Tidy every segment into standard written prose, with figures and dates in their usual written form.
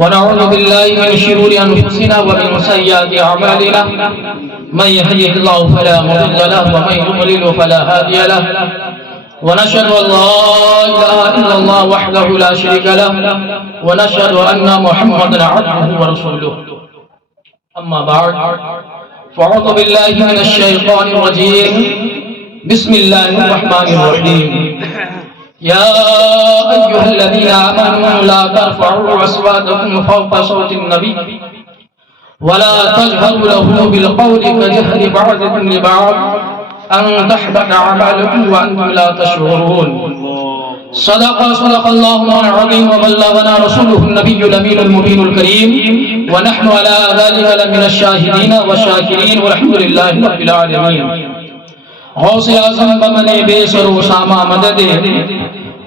ونعوذ بالله من شرور أنفسنا ومن سيئات أعمالنا من يهده الله فلا مضل له ومن يضلل فلا هادي له ونشهد أن لا إله إلا الله وحده لا شريك له ونشهد أن محمدا عبده ورسوله أما بعد فأعوذ بالله من الشيطان الرجيم بسم الله الرحمن الرحيم يا أيها الذين آمنوا لا ترفعوا أصواتكم فوق صوت النبي ولا تجهروا له بالقول كجهر بعضكم لبعض أن تحبط أعمالكم وأنتم لا تشعرون صدق الله العظيم وبلغنا رسوله النبي الأمين المبين الكريم ونحن على ذلك لمن الشاهدين والشاكرين والحمد لله رب العالمين غوث اعظم بمنے بے سر و ساما مدد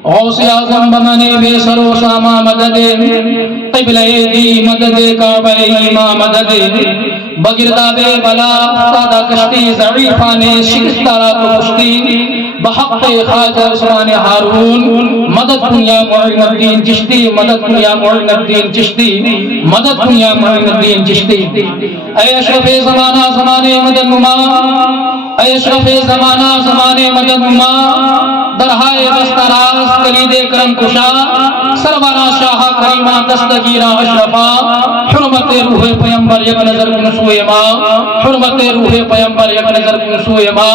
غوث اعظم بمنے بے سر و ساما مدد قبلہ دی مدد کعبہ ایماں مدد بگرداب بلا افتادہ کشتی ضعیفان شکستہ رات و کشتی بحق خواجہ عثمان ہارون مدد کن یا معین الدین چشتی مدد کن یا معین الدین چشتی مدد کن یا معین الدین چشتی اے اشرف زمانہ زمانے مدد نما اے اشرف زمانہ زمانے مدد نما درہائے بستراز کلید کرم کشا سرورہ شاہ کریمہ دستگیرہ اشرفا حرمت روح پیمبر یک نظر کن سوئے ماں حرمت روح پیمبر یک نظر کن سوئے ماں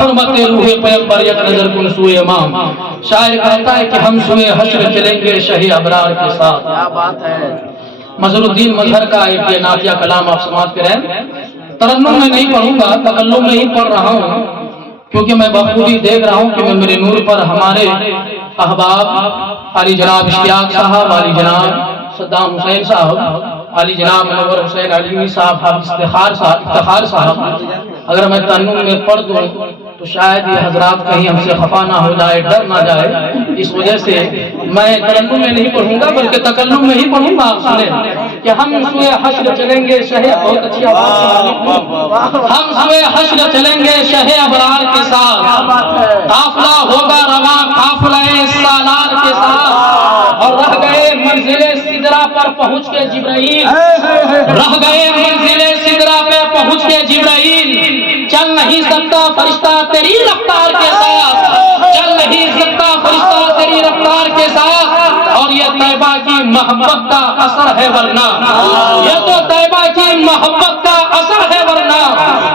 حرمت روح پیمبر یک نظر کن سوئے ماں شاعر کہتا ہے کہ ہم سوئے حشر چلیں گے شہی ابرار کے ساتھ. کیا بات ہے. مظہر الدین مظہر کا ایک یہ نعتیہ کلام آپ سماعت کریں. ترنم میں نہیں پڑھوں گا، تکلم میں ہی پڑھ رہا ہوں کیونکہ میں بخوبی دیکھ رہا ہوں کہ میں میرے نور پر ہمارے احباب علی جناب اشتیاق صاحب، علی جناب صدام حسین صاحب، علی جناب منور حسین علیوی صاحب، حافظ افتخار صاحب، اگر میں ترنم میں پڑھ دوں تو شاید یہ حضرات کہیں ہم سے خفا نہ ہو جائے، ڈر نہ جائے، اس وجہ سے میں ترنم میں نہیں پڑھوں گا بلکہ تکلم میں ہی پڑھوں گا. آپ سنیں کہ ہم سوئے حشر چلیں گے شہ، بہت اچھی آواز، ہم سوئے حشر چلیں گے شہ ابرار کے ساتھ، قافلہ ہوگا رواں قافلہ سالار کے ساتھ، اور رہ گئے منزل سدرہ پر پہنچ کے جبرائیل، رہ گئے منزل سدرہ پہ پہنچ کے جبرائیل، چل نہیں سکتا فرشتہ تیری رفتار کے ساتھ، چل نہیں سکتا فرشتہ تیری رفتار کے ساتھ. اور یہ طیبہ کی محبت کا اثر ہے ورنہ، یہ تو طیبہ کی محبت کا اثر ہے ورنہ.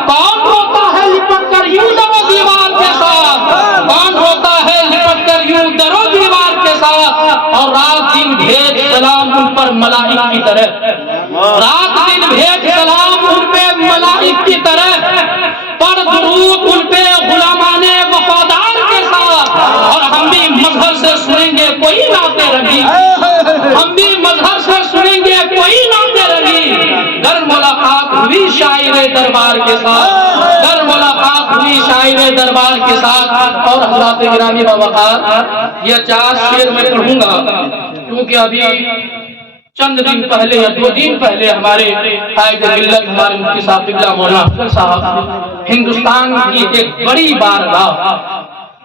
کون ہوتا ہے لپٹ کر یوں در و دیوار کے ساتھ، کون ہوتا ہے لپٹ کر یوں در و دیوار کے ساتھ. اور رات دن بھیج سلام ان پر ملائک کی طرح، رات دن بھیج سلام ان پہ ملائک کی طرح، پڑھ درود ان پہ غلامان وفادار کے ساتھ. اور ہم بھی مظہر سے سنیں گے کوئی نعت ربی، ہم بھی مظہر سے سنیں گے کوئی نعت ربی. گر ملاقات ہوئی شاعر دربار کے ساتھ، گر ملاقات ہوئی شاعر دربار کے ساتھ. اور حضرات گرامی باوقار یہ 4 شعر میں پڑھوں گا کیونکہ ابھی چند دن پہلے یا 2 دن پہلے ہمارے قائد ملت ہمارے مفتی صاحب قبلہ مولانا افضل صاحب ہندوستان کی ایک بڑی بارگاہ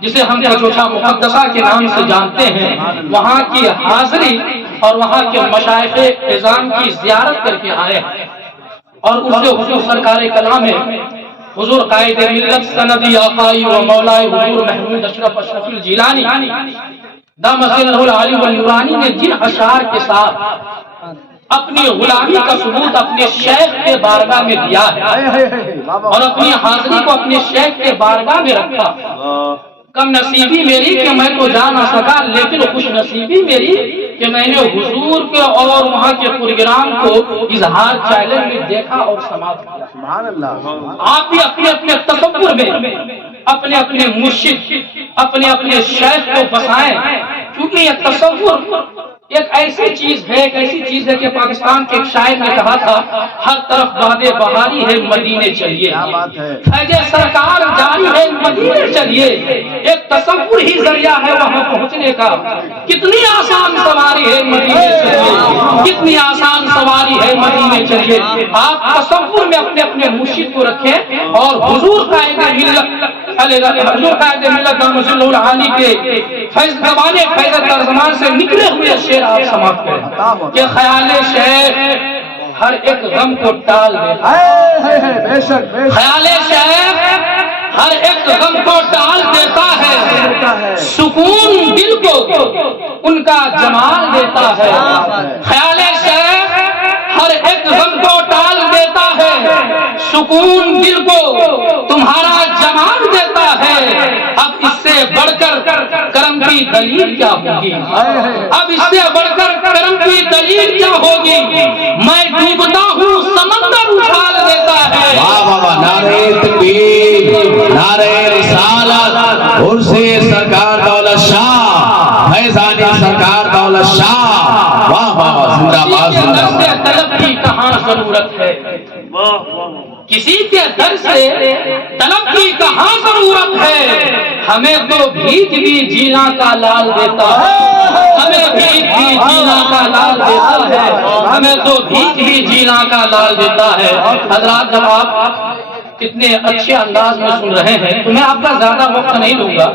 جسے ہم کچوچھا مقدسہ کے نام سے جانتے ہیں، وہاں کی حاضری اور وہاں کے مشائخ اعظام کی زیارت کر کے آئے، اور اسے حضور سرکار کلام ہے، حضور قائد ملت سندی آقائی و مولائے حضور محمود اشرف الجیلانی دامت اللہ العالی والنورانی نے جن اشعار کے ساتھ اپنی غلامی کا ثبوت اپنے شیخ کے بارگاہ میں دیا ہے اور اپنی حاضری کو اپنے شیخ کے بارگاہ میں رکھا. کم نصیبی میری کہ میں تو جا نہ سکا، لیکن خوش نصیبی میری کہ میں نے حضور کے اور وہاں کے پروگرام کو اظہار چینل میں دیکھا اور سماعت کیا. سبحان اللہ. آپ بھی اپنے اپنے تصور میں اپنے اپنے مرشد اپنے اپنے شیخ کو بسائیں، کیونکہ یہ تصور ایک ایسی چیز ہے کہ پاکستان کے ایک شاعر نے کہا تھا، ہر طرف باد بہاری ہے مدینے چلیے، فیض سرکار جاری ہے مدینے چلیے. ایک تصور ہی ذریعہ ہے وہاں پہنچنے کا. کتنی آسان سواری ہے مدینے چلیے، کتنی آسان سواری ہے مدینے چلیے. آپ تصور میں اپنے اپنے مرشد کو رکھیں اور حضور قائد ملت حضور قائد ملت محمد صلی اللہ علیہ کے فیض زبان فیض ترجمان سے نکلے ہوئے شعر آپ سماعت کریں کہ خیال شیخ ہر ایک غم کو ٹال دیتا ہے، خیال شیخ ہر ایک غم کو ٹال دیتا ہے، سکون دل کو ان کا جمال دیتا ہے، خیال شیخ ہر ایک غم کو ٹال دیتا ہے، سکون دل کو تمہارا جمال دیتا ہے، اب اس سے بڑھ کر کرم کی دلیل کیا ہوگی، اب اس سے بڑھ کر کرم کی دلیل کیا ہوگی، میں ڈوبتا ہوں سمندر اچھال دیتا ہے۔ واہ واہ واہ، نعرہ تکبیر، نعرہ رسالت، عرس سرکار دولت شاہ، فیضانی سرکار دولت شاہ، واہ واہ واہ، زندہ باد زندہ باد۔ طلب کی کہاں ضرورت ہے، کسی کے در سے طلب کی کہاں ضرورت ہے، ہمیں تو بھیک بھی جینا کا لال دیتا ہے، ہمیں بھیک بھی جینا کا لال دیتا ہے، ہمیں تو بھیک بھی جینا کا لال دیتا ہے۔ حضرات جب آپ کتنے اچھے انداز میں سن رہے ہیں تو میں آپ کا زیادہ وقت نہیں لوں گا،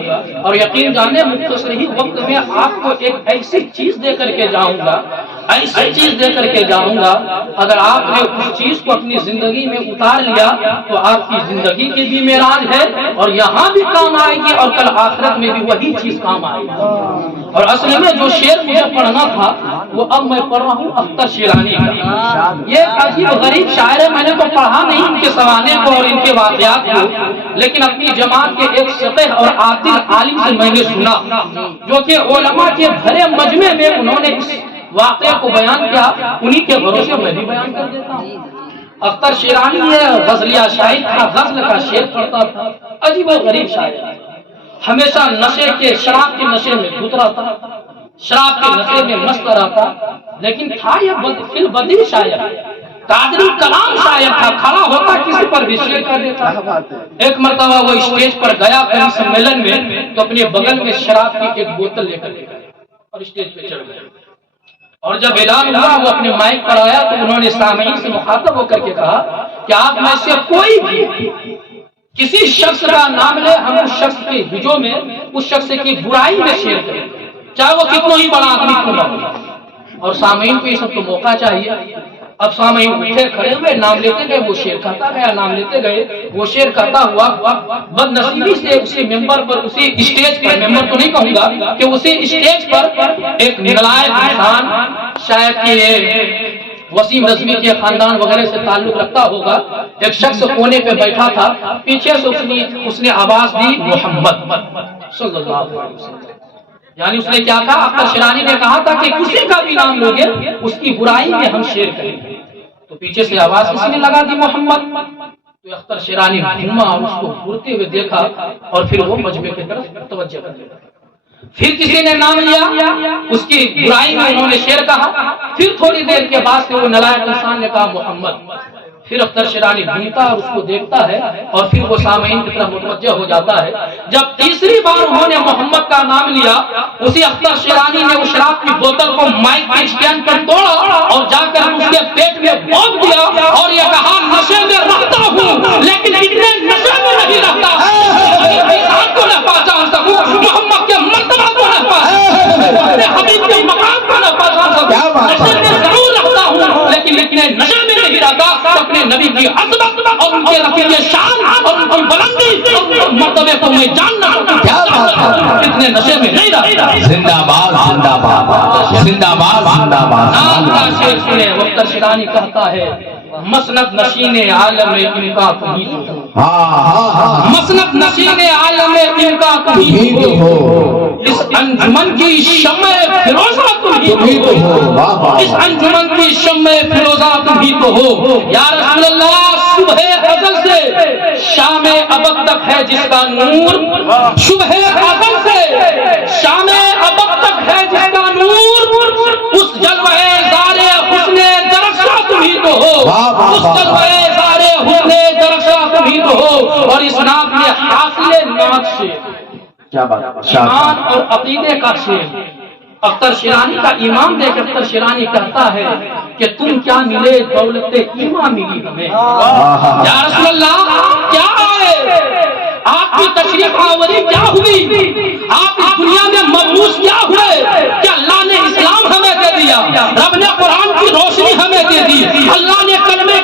اور یقین جانے مختصر ہی وقت میں آپ کو ایک ایسی چیز دے کر کے جاؤں گا، ایسی چیز دے کر کے جاؤں گا، اگر آپ نے اس چیز کو اپنی زندگی میں اتار لیا تو آپ کی زندگی کی بھی معراج ہے اور یہاں بھی کام آئے گی اور کل آخرت میں بھی وہی چیز کام آئے گی۔ اور اصل میں جو شعر مجھے پڑھنا تھا وہ اب میں پڑھ رہا ہوں اختر شیرانی کا۔ یہ عجیب غریب شاعر ہے، میں نے تو پڑھا نہیں ان کے سوانے کو اور ان کے واقعات کو، لیکن اپنی جماعت کے ایک فقیہ اور عاقل عالم سے میں نے سنا، جو کہ علماء کے بھرے مجمع میں انہوں نے اس واقعے کو بیان کیا، انہی کے بھروسے میں بھی بیان کر دیتا ہوں۔ اختر شیرانی یہ غزلیہ شاعر تھا، غزل کا شعر پڑھتا تھا، عجیب و غریب شاعر، ہمیشہ نشے کے شراب کے نشے میں دھت رہتا، شراب کے نشے میں مست رہتا، لیکن تھا یہ فی البدیع شاعر، قادری کلام شاعر تھا، کھڑا ہوتا کسی پر بھی شعر کر دیتا۔ ایک مرتبہ وہ اسٹیج پر گیا کہیں سمیلن میں تو اپنے بغل میں شراب کی ایک بوتل لے کر گیا اور اسٹیج پہ چڑھ گیا، اور جب اعلان ہوا وہ اپنے مائک پر آیا تو انہوں نے سامعین سے مخاطب ہو کر کے کہا کہ آپ میں سے کوئی بھی کسی شخص کا نام لے، ہم اس شخص کے ہجو میں اس شخص کی برائی میں شیئر کریں، چاہے وہ کتنا ہی بڑا آدمی کیوں نہ ہو۔ اور سامعین کو یہ سب تو موقع چاہیے۔ اب سامعین اٹھے کھڑے ہوئے، نام لیتے گئے، وہ شعر کرتا گیا، نام لیتے گئے، وہ شعر کرتا ہوا بد نصیبی سے اسی ممبر پر، اسی اسٹیج پر، ممبر تو نہیں کہوں گا کہ اسی اسٹیج پر ایک نلائق انسان، شاید کہ وسیم رضوی کے خاندان وغیرہ سے تعلق رکھتا ہوگا، ایک شخص کونے پہ بیٹھا تھا، پیچھے سے اس نے آواز دی محمد صلی اللہ علیہ وسلم، یعنی اس نے کیا کہا، اختر شیرانی نے کہا تھا کہ کسی کا بھی نام لوگے اس کی برائی میں ہم شیئر کریں گے، تو پیچھے سے آواز کسی نے لگا دی محمد، تو اختر شیرانی گھوما اور اس کو گھورتے ہوئے دیکھا اور پھر وہ مجمع کی طرف توجہ کر دیا۔ پھر کسی نے نام لیا، اس کی برائی میں انہوں نے شعر کہا، پھر تھوڑی دیر کے بعد سے وہ نلائق انسان نے کہا محمد، پھر اختر شیرانی گھومتا اور اس کو دیکھتا ہے اور پھر وہ سامعین کی طرف متوجہ ہو جاتا ہے۔ جب تیسری بار انہوں نے محمد کا نام لیا، اسی اختر شیرانی نے اس شراب کی بوتل کو مائک کے اسٹینڈ پر توڑا اور جا کر اس کے پیٹ میں بھونک دیا اور یہ کہا نشے میں رہتا ہوں لیکن اتنے نشے میں نہیں رہتا، کو نہ پہچان سکوں، محمد کے مرتبہ کو نہ پہچان، اپنے حبیب کے مقام کو نہ پہچان سکوں، نشے میں ضرور رہتا ہوں لیکن اتنے نشے میں نہیں رہتا، اپنے نبی کی عظمت اور ان کے رفیع شان اور ان کی بلندی اور مرتبے کو میں جاننا اتنے نشے میں نہیں رہتا۔ زندہ باد زندہ باد زندہ باد زندہ باد۔ نام کا شعر سنے، اختر شیرانی کہتا ہے مسند نشین عالم ان کا تمہیں ہو، مسند نشین عالم ان کا تمہیں ہو، اس انجمن کی شمع فروزہ تمہیں ہو، اس انجمن کی شمع فروزہ تمہیں تو ہو۔ یا رسول اللہ صبح ازل سے شام ابد تک ہے جس کا نور، صبح ازل سے شام ابد تک ہے جس کا نور، اس جلوہ زار حسن درخشاں تمہیں تو ہو، اس جلوہ زار حسن درخشاں تمہیں تو ہو۔ اور اس نام میں حاصل نعت سے کیا بات، ایمان اور عقیدے کا شعر، اختر شیرانی کا ایمان دیکھ اختر شیرانی کہتا ہے کہ تم کیا ملے دولت ایمان ملی ہمیں، یا رسول اللہ کیا آئے آپ کی تشریف آوری کیا ہوئی؟ آپ اس دنیا میں مبعوث کیا ہوئے کہ اللہ نے اسلام ہمیں دے دیا، رب نے قرآن کی روشنی ہمیں دے دی، اللہ نے کلمہ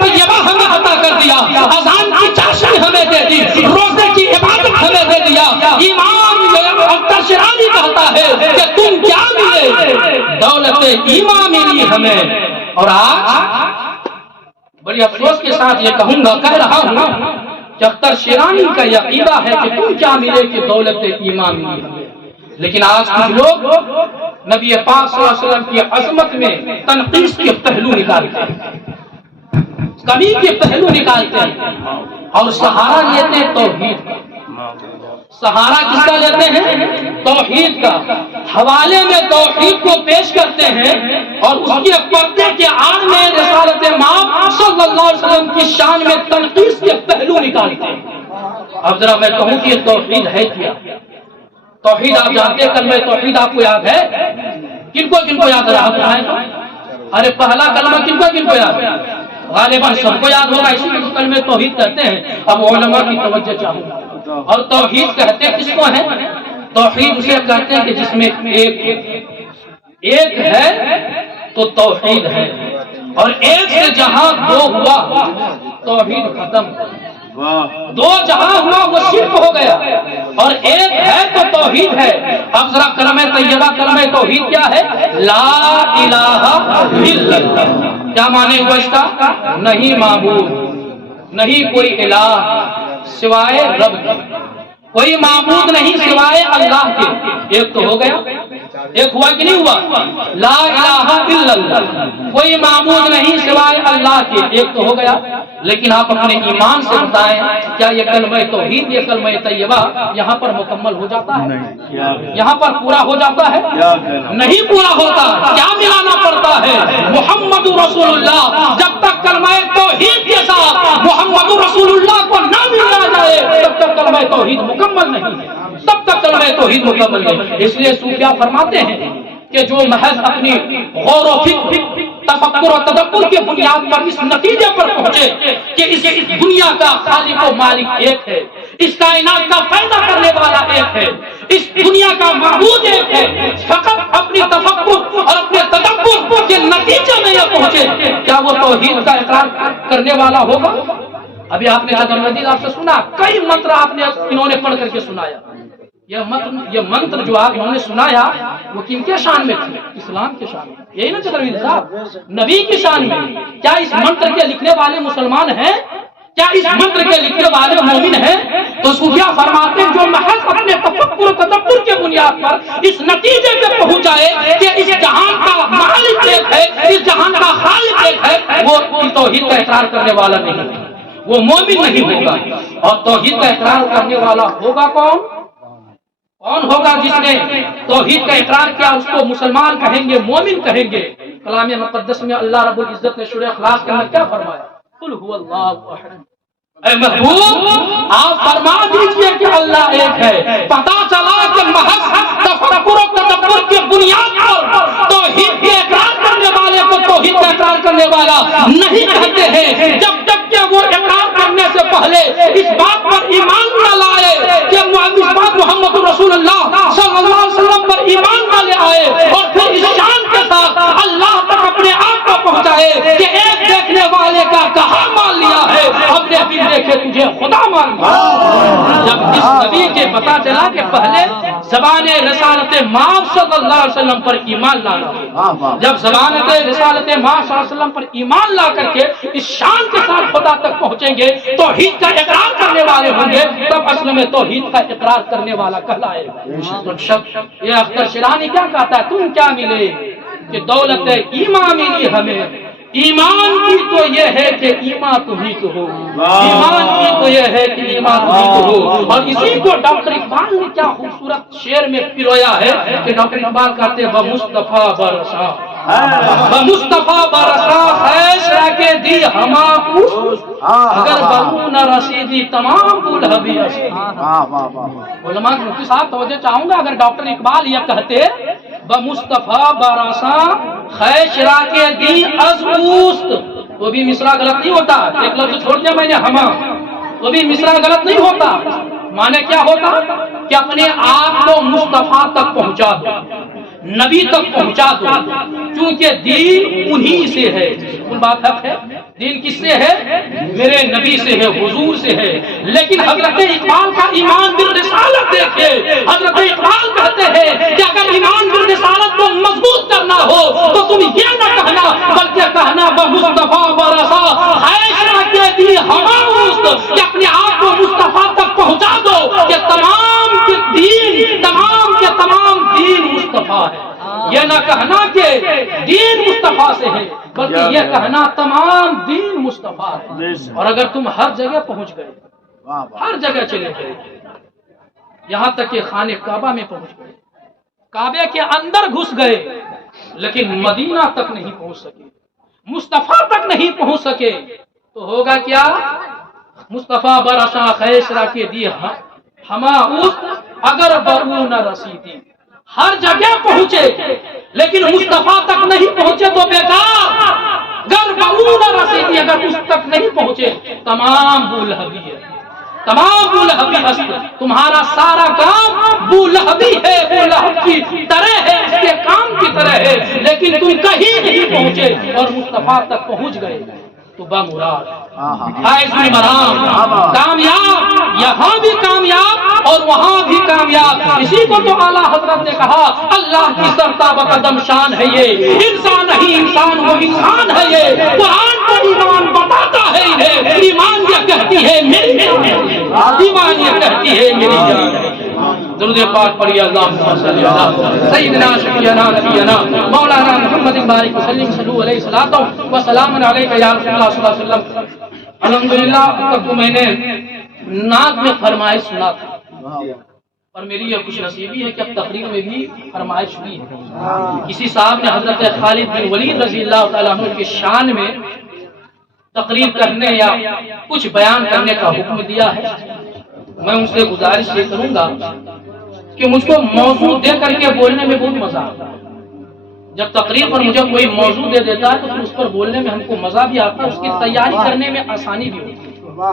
طیبہ ہمیں عطا کر دیا، اذان کی چاشنی ہمیں دے دی، روزے کی عبادت ہمیں دے دیا۔ امام اختر شیرازی کہتا ہے کہ تم کیا ملے؟ دولت ایمان ملی ہمیں۔ اور آج بڑی افسوس کے ساتھ یہ کہہ رہا ہوں کہ اختر شیرازی کا یہ عقیدہ ہے کہ تم کیا ملے کہ دولت ایمان ملی ہمیں، لیکن آج کچھ لوگ نبی پاک صلی اللہ علیہ وسلم کی عظمت میں تنقیص کے پہلو نکالتے ہیں، کمی کے پہلو نکالتے ہیں اور سہارا لیتے ہیں توحید کا۔ سہارا کس کا لیتے ہیں؟ توحید کا۔ حوالے میں توحید کو پیش کرتے ہیں اور اس کے پردے کے آڑ میں رسالت مآب صلی اللہ علیہ وسلم کی شان میں تنقیص کے پہلو نکالتے ہیں۔ اب ذرا میں کہوں کہ یہ توحید ہے کیا؟ توحید آپ جانتے ہیں، کلمہ توحید آپ کو یاد ہے؟ کن کو یاد ہے؟ تو ارے پہلا کلمہ کن کو یاد ہے؟ غالباً سب کو یاد ہوگا، اسی لیے کلمہ توحید کہتے ہیں۔ اب علماء کی توجہ چاہوں گا۔ اور توحید کہتے کس کو ہے؟ توحید اسے کہتے ہیں کہ جس میں ایک ہے تو توحید ہے، اور ایک سے جہاں دو ہوا توحید ختم، دو جہاں ہوا وہ شرک ہو گیا، اور ایک ہے تو توحید ہے۔ اب ذرا کلمہ طیبہ کلمہ توحید کیا ہے؟ لا الہ الا اللہ۔ کیا معنی ہوا اس کا؟ نہیں معبود، نہیں کوئی الہ سوائے رب کے، کوئی معبود نہیں سوائے اللہ کے۔ ایک تو ہو گیا، ایک ہوا کہ نہیں ہوا؟ لا الہ الا اللہ، کوئی معبود نہیں سوائے اللہ کے، ایک تو ہو گیا۔ لیکن آپ اپنے ایمان سے بتائیں کیا یہ کلمہ توحید، یہ کلمہ طیبہ یہاں پر مکمل ہو جاتا ہے؟ یہاں پر پورا ہو جاتا ہے؟ نہیں پورا ہوتا۔ کیا ملانا پڑتا ہے؟ محمد رسول اللہ۔ جب تک کلمہ توحید کے ساتھ محمد رسول اللہ کو نہ ملا جائے تب تک کلمہ توحید مکمل نہیں ہے، تب تک کلمہ توحید مکمل نہیں۔ اس لیے صوفیاء فرماتے ہیں کہ جو محض اپنی غور و فکر، تفکر و تدبر کے بنیاد پر اس نتیجے پر پہنچے کہ اس دنیا کا خالق و مالک ایک ہے، اس کائنات کا پیدا کرنے والا ایک ہے، اس دنیا کا معبود ایک ہے، فقط اپنی تفکر اور اپنے تدبر کے نتیجے میں یہ پہنچے، کیا وہ توحید کا اقرار کرنے والا ہوگا؟ ابھی آپ نے حضرت آپ سے سنا، کئی منتر آپ نے انہوں نے پڑھ کر کے سنایا۔ یہ منتر جو آپ انہوں نے سنایا وہ کن کے شان میں تھے؟ اسلام کے شان میں، یہی نا جدروید صاحب، نبی کی شان میں۔ کیا اس منتر کے لکھنے والے مسلمان ہیں؟ کیا اس منتر کے لکھنے والے مومن ہیں؟ تو صوفیاء فرماتے ہیں جو محض اپنے تفکر و تدبر کے بنیاد پر اس نتیجے پہ پہنچ جائے کہ اس جہان کا مالک ایک ہے، اس جہان کا خالق ایک ہے، وہ توحید کا اقرار کرنے والا نہیں ہے، وہ مومن نہیں ہوگا۔ اور توحید کا اقرار کرنے والا ہوگا کون ہوگا؟ جس نے توحید کا اقرار کیا اس کو مسلمان کہیں گے، مومن کہیں گے۔ کلام مقدس میں اللہ رب العزت نے سورہ اخلاص کے اندر کیا فرمایا؟ قل هو اللہ احد۔ اے محبوب آپ فرما دیجئے کہ اللہ ایک ہے۔ پتا چلا کہ محض تفکر و تدبر کی بنیاد پر توحید کے اقرار کرنے والے کو توحید کا اقرار کرنے والا نہیں کہتے ہیں، جب تک کہ وہ اقرار کرنے سے پہلے اس بات پر ایمان نہ لائے کہ اس بات محمد رسول اللہ صلی اللہ علیہ وسلم پر ایمان نہ لے آئے، اور پھر اس شان کے ساتھ اللہ تک اپنے آپ کو پہنچائے کہ ایک دیکھنے والے کا کہاں مان لیا ہے، ہم نے بھی دیکھے تجھے خدا مان لیا۔ جب اس نبی کے پتا چلا کہ پہلے زبان رسالت مآب صلی اللہ علیہ وسلم پر ایمان لانا، جب زبان رسالت مآب صلی اللہ علیہ وسلم پر ایمان لا کر کے اس شان کے ساتھ خدا تک پہنچیں گے، توحید کا اقرار کرنے والے ہوں گے، تب اصل میں توحید کا اقرار کرنے والا کہلائے گا۔ یہ اختر شیرازی کیا کہتا ہے؟ تم کیا ملے کہ دولت ایمان ملی ہمیں۔ ایمان کی تو یہ ہے کہ ایمان تمہیں تو ہو، ایمان کی تو یہ ہے کہ ایمان تمہیں تو ہو۔ اور اسی کو ڈاکٹر اقبال نے کیا خوبصورت شعر میں پرویا ہے کہ ڈاکٹر اقبال کہتے ہیں بمصطفیٰ برسا، بمصطفیٰ برسا خیش رکھے دی ہما پوش، اگر بہو نہ رسیدی تمام بول حبی رسی۔ علماء مفتی صاحب توجہ چاہوں گا، اگر ڈاکٹر اقبال یہ کہتے بمصطفیٰ برسا خیش رکھے دی از پوست، تو بھی مصرع غلط نہیں ہوتا، ایک لفظ چھوڑ دیا میں نے ہما، تو بھی مصرع غلط نہیں ہوتا. معنی کیا ہوتا کہ اپنے آپ کو مصطفیٰ تک پہنچا دو، نبی تک پہنچا دو، کیونکہ دین انہی سے ہے. بالکل بات حق ہے. دین کس سے ہے؟ میرے نبی سے ہے، حضور سے ہے. لیکن حضرت اقبال کا ایمان بالرسالت دیکھے. حضرت اقبال کہتے ہیں کہ اگر ایمان بالرسالت کو مضبوط کرنا ہو تو تم یہ نہ کہنا بلکہ کہنا بمصطفیٰ برسا خیشرا کے دی ہوا است، کہ اپنے آپ کو مصطفیٰ تک پہنچا دو کہ تمام کے دین، تمام کے تمام دین مصطفیٰ ہے. یہ نہ کہنا کہ دین مصطفیٰ سے ہے بلکہ یہ کہنا تمام دین مصطفیٰ ہے. اور اگر تم ہر جگہ پہنچ گئے، ہر جگہ چلے گئے، یہاں تک کہ خانہ کعبہ میں پہنچ گئے، کعبے کے اندر گھس گئے، لیکن مدینہ تک نہیں پہنچ سکے، مصطفیٰ تک نہیں پہنچ سکے، تو ہوگا کیا؟ مصطفیٰ برشا خیشرا کے دی ہما اس اگر برو نہ رسیدی. ہر جگہ پہنچے لیکن مصطفیٰ تک نہیں پہنچے تو بیکار. گر برو نہ رسیدی، اگر اس تک نہیں پہنچے تمام بولہبی ہے، تمام بولہبی ہست. تمہارا سارا کام بولہبی ہے، بولہب کی طرح ہے، اس کے کام کی طرح ہے، لیکن تم کہیں نہیں پہنچے اور مصطفیٰ تک پہنچ گئے تو بامراد مرام. کامیاب، یہاں بھی کامیاب اور وہاں بھی کامیاب. اسی کو تو اعلیٰ حضرت نے کہا اللہ کی سرتاب قدم شان ہے یہ، انسان نہیں انسان وہ انسان ہے یہ. قرآن کو ایمان بتاتا ہے انہیں، ایمان یہ کہتی ہے میری جان، ایمان یہ کہتی ہے میری جان. درود پاک پڑھیے اللہم صلی علی سیدنا شفیعنا نبینا مولانا محمد بارک وسلم صلو علیہ الصلوۃ والسلام علیک یا رسول اللہ صلی اللہ علیہ وسلم. الحمدللہ اب تک تو میں نے نعت میں فرمائش سنا تھا، اور میری یہ خوش نصیبی ہے کہ اب تقریر میں بھی فرمائش ہوئی ہے. کسی صاحب نے حضرت خالد بن ولید رضی اللہ تعالیٰ عنہ کی شان میں تقریر کرنے یا کچھ بیان کرنے کا حکم دیا ہے. میں ان سے گزارش یہ کروں گا کہ مجھ کو موضوع دے کر کے بولنے میں بہت مزہ آتا ہے. جب تقریر پر مجھے کوئی موضوع دے دیتا ہے تو پھر اس پر بولنے میں ہم کو مزہ بھی آتا ہے، اس کی تیاری کرنے میں آسانی بھی ہوتی ہے.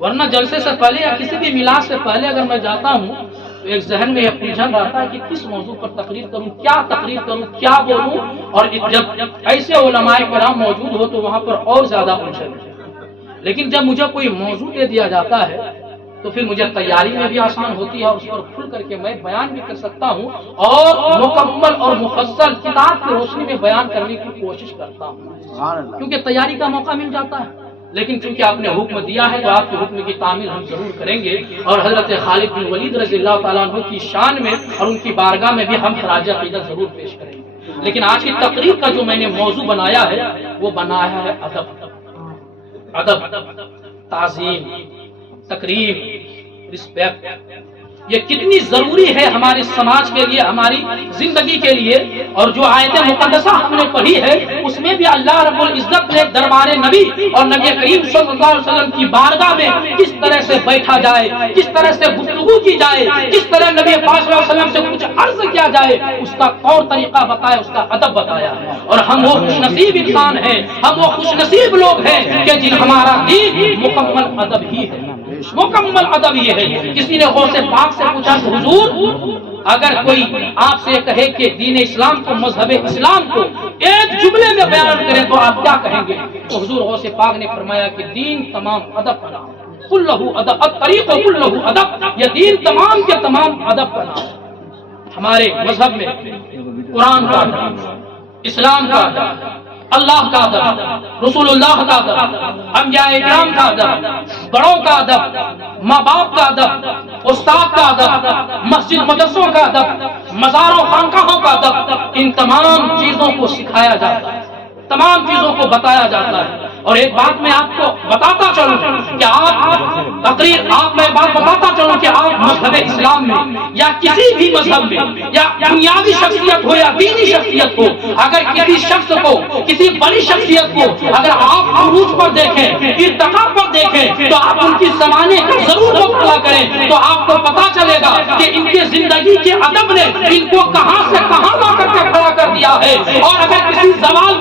ورنہ جلسے سے پہلے یا کسی بھی میلاد سے پہلے اگر میں جاتا ہوں تو ایک ذہن میں یہ الجھن رہتا ہے کہ کس موضوع پر تقریر کروں، کیا تقریر کروں، کیا بولوں. اور جب ایسے علماء کرام موجود ہو تو وہاں پر اور زیادہ الجھن. لیکن جب مجھے کوئی موضوع دے دیا جاتا ہے تو پھر مجھے تیاری میں بھی آسان ہوتی ہے اور اس پر کھل کر کے میں بیان بھی کر سکتا ہوں اور مکمل اور مفصل کتاب کی روشنی میں بیان کرنے کی کوشش کرتا ہوں، کیونکہ تیاری کا موقع مل جاتا ہے. لیکن چونکہ آپ نے حکم دیا ہے تو آپ کے حکم کی تعمیل ہم ضرور کریں گے، اور حضرت خالد بن ولید رضی اللہ تعالیٰ عنہ کی شان میں اور ان کی بارگاہ میں بھی ہم خراج عقیدت ضرور پیش کریں گے. لیکن آج کی تقریر کا جو میں نے موضوع بنایا ہے وہ بنایا ہے ادب، تعظیم، تقریم، رسپیکٹ. یہ کتنی ضروری ہے ہمارے سماج کے لیے، ہماری زندگی کے لیے. اور جو آیت مقدسہ ہم نے پڑھی ہے اس میں بھی اللہ رب العزت نے دربار نبی اور نبی کریم صلی اللہ علیہ وسلم کی بارگاہ میں کس طرح سے بیٹھا جائے، کس طرح سے گفتگو کی جائے، کس طرح نبی پاک صلی اللہ علیہ وسلم سے کچھ عرض کیا جائے، اس کا طور طریقہ بتایا، اس کا ادب بتایا. اور ہم وہ خوش نصیب انسان ہیں، ہم وہ خوش نصیب لوگ ہیں کہ جن ہمارا دین مکمل ادب ہی ہے، مکمل ادب یہ ہے. کسی نے غوث پاک سے پوچھا کہ حضور اگر کوئی آپ سے کہے کہ دین اسلام کو، مذہب اسلام کو ایک جملے میں بیان کرے تو آپ کیا کہیں گے؟ تو حضور غوث پاک نے فرمایا کہ دین تمام ادب کا نام، کلہ ادب، الطریق کلہ ادب. یہ دین تمام کے تمام ادب کا نام. ہمارے مذہب میں قرآن کا ادب، اسلام کا ادب، اللہ کا ادب، رسول اللہ کا ادب، انبیاء اکرام کا ادب، بڑوں کا ادب، ماں باپ کا ادب، استاد کا ادب، مسجد مدرسوں کا ادب، مزاروں خانقاہوں کا ادب. ان تمام چیزوں کو سکھایا جاتا ہے، تمام چیزوں کو بتایا جاتا ہے. اور ایک بات میں آپ کو بتاتا چلوں کہ میں بات بتاتا چلوں کہ آپ مذہب اسلام میں یا کسی بھی مذہب میں یا دنیاوی شخصیت ہو یا دینی شخصیت ہو، اگر کسی شخص کو، کسی بڑی شخصیت کو اگر آپ عروج پر دیکھیں، ارتقاء پر دیکھیں، تو آپ ان کی زمانے کا ضرور مطالعہ کریں تو آپ کو پتا چلے گا کہ ان کے زندگی کے ادب نے ان کو کہاں سے کہاں لا کر کے کھڑا کر دیا ہے. اور اگر کسی زوال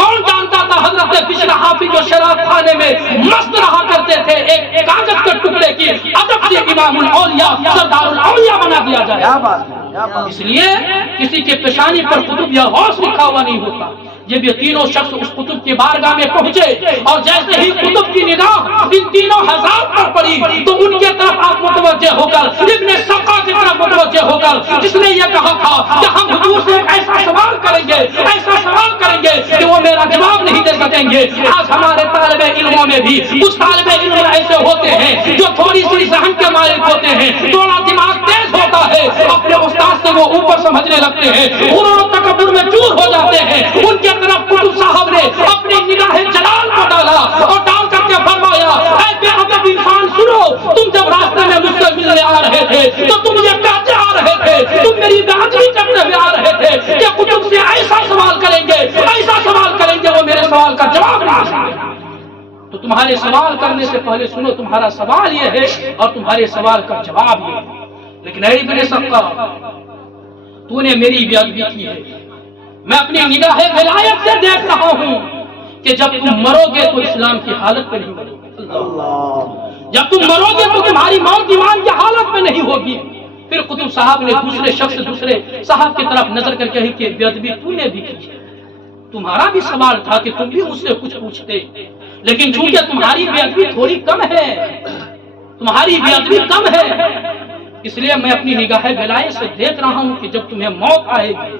کون جانتا تھا حضرت بشر حافظ جو شراب خانے میں مست رہا کرتے تھے ایک کاغذ کے ٹکڑے کی ادب سے امام الاولیاء سردار الاولیاء بنا دیا جائے. اس لیے کسی کے پیشانی پر قطب یا غوث لکھا ہوا نہیں ہوتا. جب یہ تینوں شخص اس قطب کی بارگاہ میں پہنچے اور جیسے ہی قطب کی نگاہ ان تینوں حضرات پر پڑی تو ان کے طرف آپ متوجہ ہو کر ابن سقا کی طرف متوجہ ہو کر جس نے یہ کہا تھا کہ ہم حضور سے ایسا سوال کریں گے کہ وہ میرا جواب نہیں دے سکیں گے. آج ہمارے طالب علموں میں بھی کچھ طالب علم ایسے ہوتے ہیں جو تھوڑی سی ذہن کے مالک ہوتے ہیں, تھوڑا دماغ تیز ہوتا ہے, اپنے استاد سے وہ اوپر سمجھنے لگتے ہیں, غرور و تکبر میں چور ہو جاتے ہیں. ان کے طرف قطب صاحب نے اپنی نگاہ جلال کو ڈالا اور ڈال کر کے فرمایا, اے بے ادب انسان سنو, تم جب راستے میں مجھ سے ملنے آ رہے تھے تو تم یہ کہتے آ رہے تھے, تم میری بےعدبی کرتے ہوئے آ رہے تھے کہ قطب سے ایسا سوال کریں گے وہ میرے سوال کا جواب نہیں دیں گے. تو تمہارے سوال کرنے سے پہلے سنو, تمہارا سوال یہ ہے اور تمہارے سوال کا جواب یہ ہے. لیکن اے ابن سقا, تو نے میری بے ادبی کی ہے. میں اپنی نگاہ ولایت سے دیکھ رہا ہوں کہ جب تم مرو گے تو اسلام کی حالت پہ نہیں مرو گے. جب تم مرو گے تو تمہاری موت ایمان کی حالت میں نہیں ہوگی. پھر قطب صاحب نے دوسرے صاحب کی طرف نظر کر کہی کہ بے ادبی تو نے بھی کی. تمہارا بھی سوال تھا کہ تم بھی مجھ سے کچھ پوچھتے, لیکن چونکہ تمہاری بے ادبی تھوڑی کم ہے, اس لیے میں اپنی نگاہ ولایت سے دیکھ رہا ہوں کہ جب تمہیں موت آئے گی,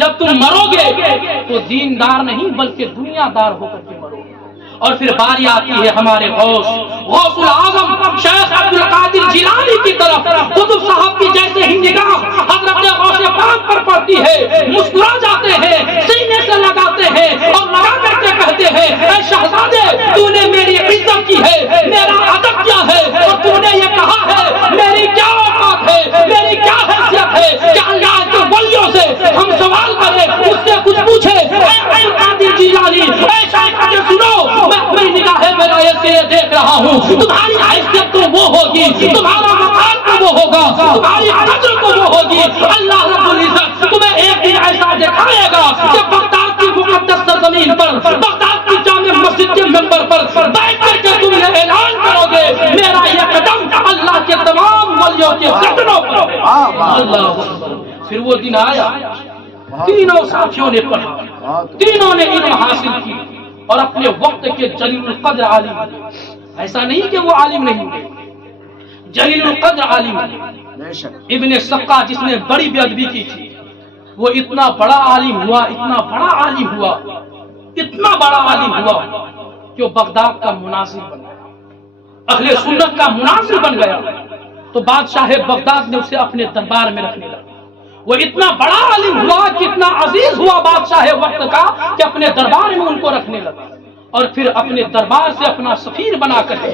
جب تم مرو گے تو دیندار نہیں بلکہ دنیا دار ہو کر کے مرو گے. اور پھر باری آتی ہے ہمارے غوث العظم شیخ عبد القادر جیلانی کی طرف. قطب صاحب کی جیسے ہی نگاہ حضرت غوث پاک پر پڑتی ہے, مسکرا جاتے ہیں, سینے سے لگاتے ہیں اور لگا کر کے کہتے ہیں, اے شہزادے, تو نے میری عزت کی ہے, میرا ادب کیا ہے, اور تو نے یہ کہا ہے میری کیا اوقات ہے, میری کیا حیثیت ہے کہ اللہ کے ولیوں سے ہم سوال کریں, اس سے کچھ پوچھے. اے قادر جیلانی, اے شیخ سنو, میں اپنی نگاہ ولایت سے دیکھ رہا ہوں, تمہاری حیثیت تو وہ ہوگی, تمہارا مقام تو وہ ہوگا, تمہاری قدر تو وہ ہوگی. اللہ رب العزت تمہیں ایک دن ایسا دکھائے گا کہ بغداد کی مقدس سرزمین پر, بغداد کی جامع مسجد کے منبر پر بیٹھ کر کے تم یہ اعلان کرو گے, میرا یہ قدم اللہ کے تمام ولیوں کے قدموں پر. اللہ, پھر وہ دن آیا, تینوں ساتھیوں نے پڑھا, تینوں نے علم حاصل کی اور اپنے وقت کے جلیل القدر عالم. ایسا نہیں کہ وہ عالم نہیں ہوئے, جلیل القدر عالم. ابن سقا جس نے بڑی بے ادبی کی تھی, وہ اتنا بڑا عالم ہوا کہ وہ بغداد کا مناظر بن گیا, اہل سنت کا مناظر بن گیا. تو بادشاہ بغداد نے اسے اپنے دربار میں رکھنے لگا. وہ اتنا بڑا عالم ہوا, کتنا عزیز ہوا بادشاہ وقت کا کہ اپنے دربار میں ان کو رکھنے لگا, اور پھر اپنے دربار سے اپنا سفیر بنا کر کے,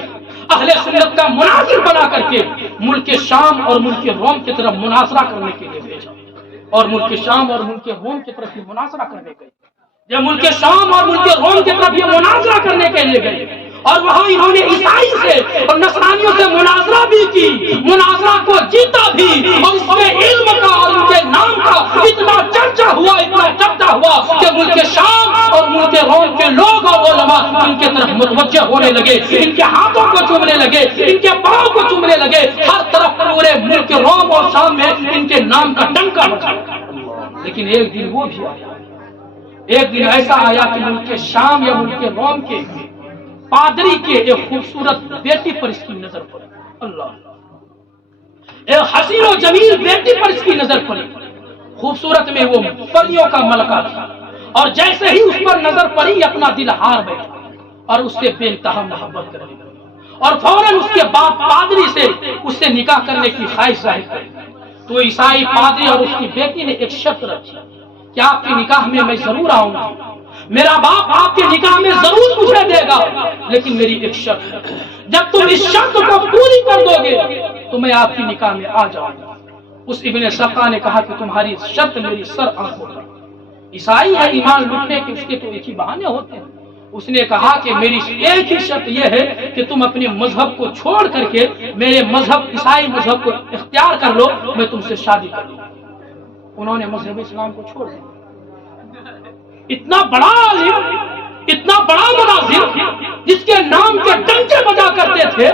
اہل سنت کا مناظر بنا کر کے ملک شام اور ملک روم کی طرف مناظرہ کرنے کے لیے بھیجا. اور ملک شام اور ملک روم کی طرف یہ مناظرہ کرنے گئے. جب ملک شام اور ملک روم کی طرف یہ مناظرہ کرنے کے لیے گئے اور وہاں انہوں نے عیسائی سے اور نصرانیوں سے مناظرہ بھی کی, مناظرہ کو جیتا بھی, اور اس میں علم کا اور ان کے نام کا اتنا چرچا ہوا کہ ملک شام اور ملک روم کے لوگ اور علماء ان کے طرف متوجہ ہونے لگے, ان کے ہاتھوں کو چومنے لگے, ان کے پاؤں کو چومنے لگے. ہر طرف پورے ملک روم اور شام میں ان کے نام کا ڈنکا بجا. لیکن ایک دن وہ بھی آیا, ایک دن ایسا آیا کہ ملک شام یا ملک روم کے پادری کے ایک خوبصورت بیٹی پر اس کی نظر پڑی. اللہ, ایک حسین و جمیل بیٹی پر اس کی نظر پڑی. خوبصورت میں وہ پریوں کا ملکہ تھا, اور جیسے ہی اس پر نظر پڑی اپنا دل ہار بیٹھا اور اس سے بے انتہا محبت کرنے لگا, اور فوراً اس کے باپ پادری سے اس سے نکاح کرنے کی خواہش ظاہر کری. تو عیسائی پادری اور اس کی بیٹی نے ایک شرط رکھی کہ آپ کے نکاح میں میں ضرور آؤں گا, میرا باپ آپ کے نکاح میں ضرور مجھے دے گا, لیکن میری ایک شرط ہے, جب تم اس شرط کو پوری کر دو گے تو میں آپ کی نکاح میں آ جاؤں گا. اس ابن سقا نے کہا کہ تمہاری شرط میری سر آنکھوں پر. عیسائی ہے, ایمان لٹنے کے اس کے تو ایک ہی بہانے ہوتے ہیں. اس نے کہا کہ میری ایک ہی شرط یہ ہے کہ تم اپنے مذہب کو چھوڑ کر کے میرے مذہب عیسائی مذہب کو اختیار کر لو, میں تم سے شادی کر لوں. انہوں نے مذہب اسلام کو چھوڑ دیا. اتنا بڑا عالم، اتنا بڑا مناظر جس کے نام کے ڈنکے بجا کرتے تھے،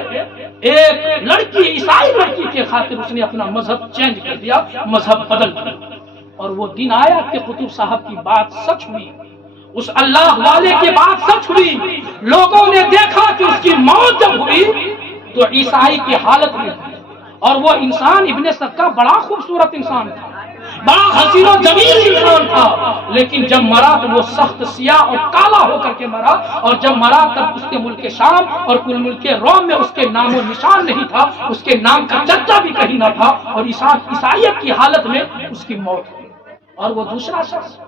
ایک لڑکی، عیسائی لڑکی کے خاطر اس نے اپنا مذہب چینج کر دیا، مذہب بدل دیا، اور وہ دن آیا کہ قطب صاحب کی بات سچ ہوئی، اس اللہ والے کی بات سچ ہوئی، لوگوں نے دیکھا کہ اس کی موت جب ہوئی تو عیسائی کی حالت میں تھی، اور وہ انسان ابن سکا بڑا خوبصورت انسان تھا، بڑا حسین و جمیل انسان تھا، لیکن جب مرا تو وہ سخت سیاہ اور کالا ہو کر کے مرا، اور جب مرا تب اس کے ملک شام اور کل ملک روم میں اس کے نام و نشان نہیں تھا، اس کے نام کا چرچا بھی کہیں نہ تھا، اور عیسائیت کی حالت میں اس کی موت ہوئی۔ اور وہ دوسرا شخص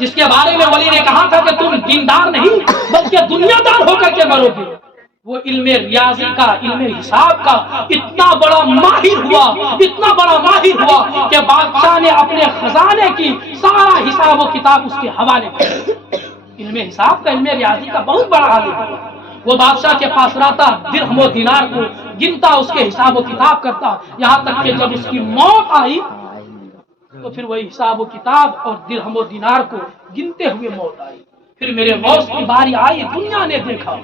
جس کے بارے میں ولی نے کہا تھا کہ تم دیندار نہیں بلکہ دنیا دار ہو کر کے مرو گے، وہ علم ریاضی کا، علم حساب کا اتنا بڑا ماہر ہوا، اتنا بڑا ماہر ہوا کہ بادشاہ نے اپنے خزانے کی سارا حساب و کتاب اس کے حوالے کیا۔ علم حساب کا، علم ریاضی کا بہت بڑا عالم ہوا، وہ بادشاہ کے پاس رہتا، درہم و دینار کو گنتا، اس کے حساب و کتاب کرتا، یہاں تک کہ جب اس کی موت آئی تو پھر وہی حساب و کتاب اور درہم و دینار کو گنتے ہوئے موت آئی۔ پھر میرے غوث کی باری آئی، دنیا نے دیکھا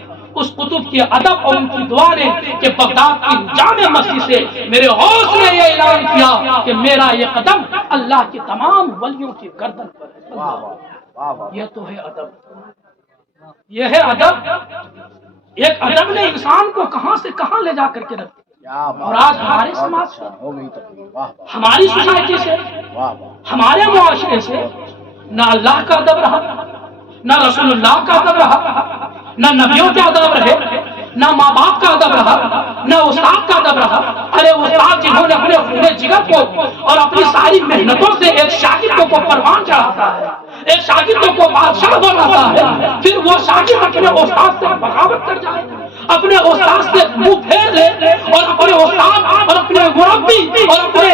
اس قطب کے ادب اور ان کی دعا نے کہ بغداد کی جامع مسجد سے میرے غوث نے یہ اعلان کیا کہ میرا یہ قدم اللہ کے تمام ولیوں کی گردن پر ہے۔ یہ تو ہے ادب، یہ ہے ادب۔ ایک ادب نے انسان کو کہاں سے کہاں لے جا کر کے رکھ دیا، اور آج ہمارے سماج سے، ہماری سوسائٹی سے، ہمارے معاشرے سے نہ اللہ کا ادب رہا، نہ رسول اللہ کا ادب رہا، نہ نبیوں کا ادب رہے، نہ ماں باپ کا ادب رہا، نہ استاد کا ادب رہا۔ ارے استاد جنہوں نے اپنے خون جگر کو اور اپنی ساری محنتوں سے ایک شاگرد کو پروان چڑھاتا ہے، ایک شاگرد کو بادشاہ بناتا ہے، پھر وہ شاگرد اپنے استاد سے بغاوت کر جائے، اپنے استاد سے منہ پھیر لے، اور اپنے استاد اور اپنے مربی اور اپنے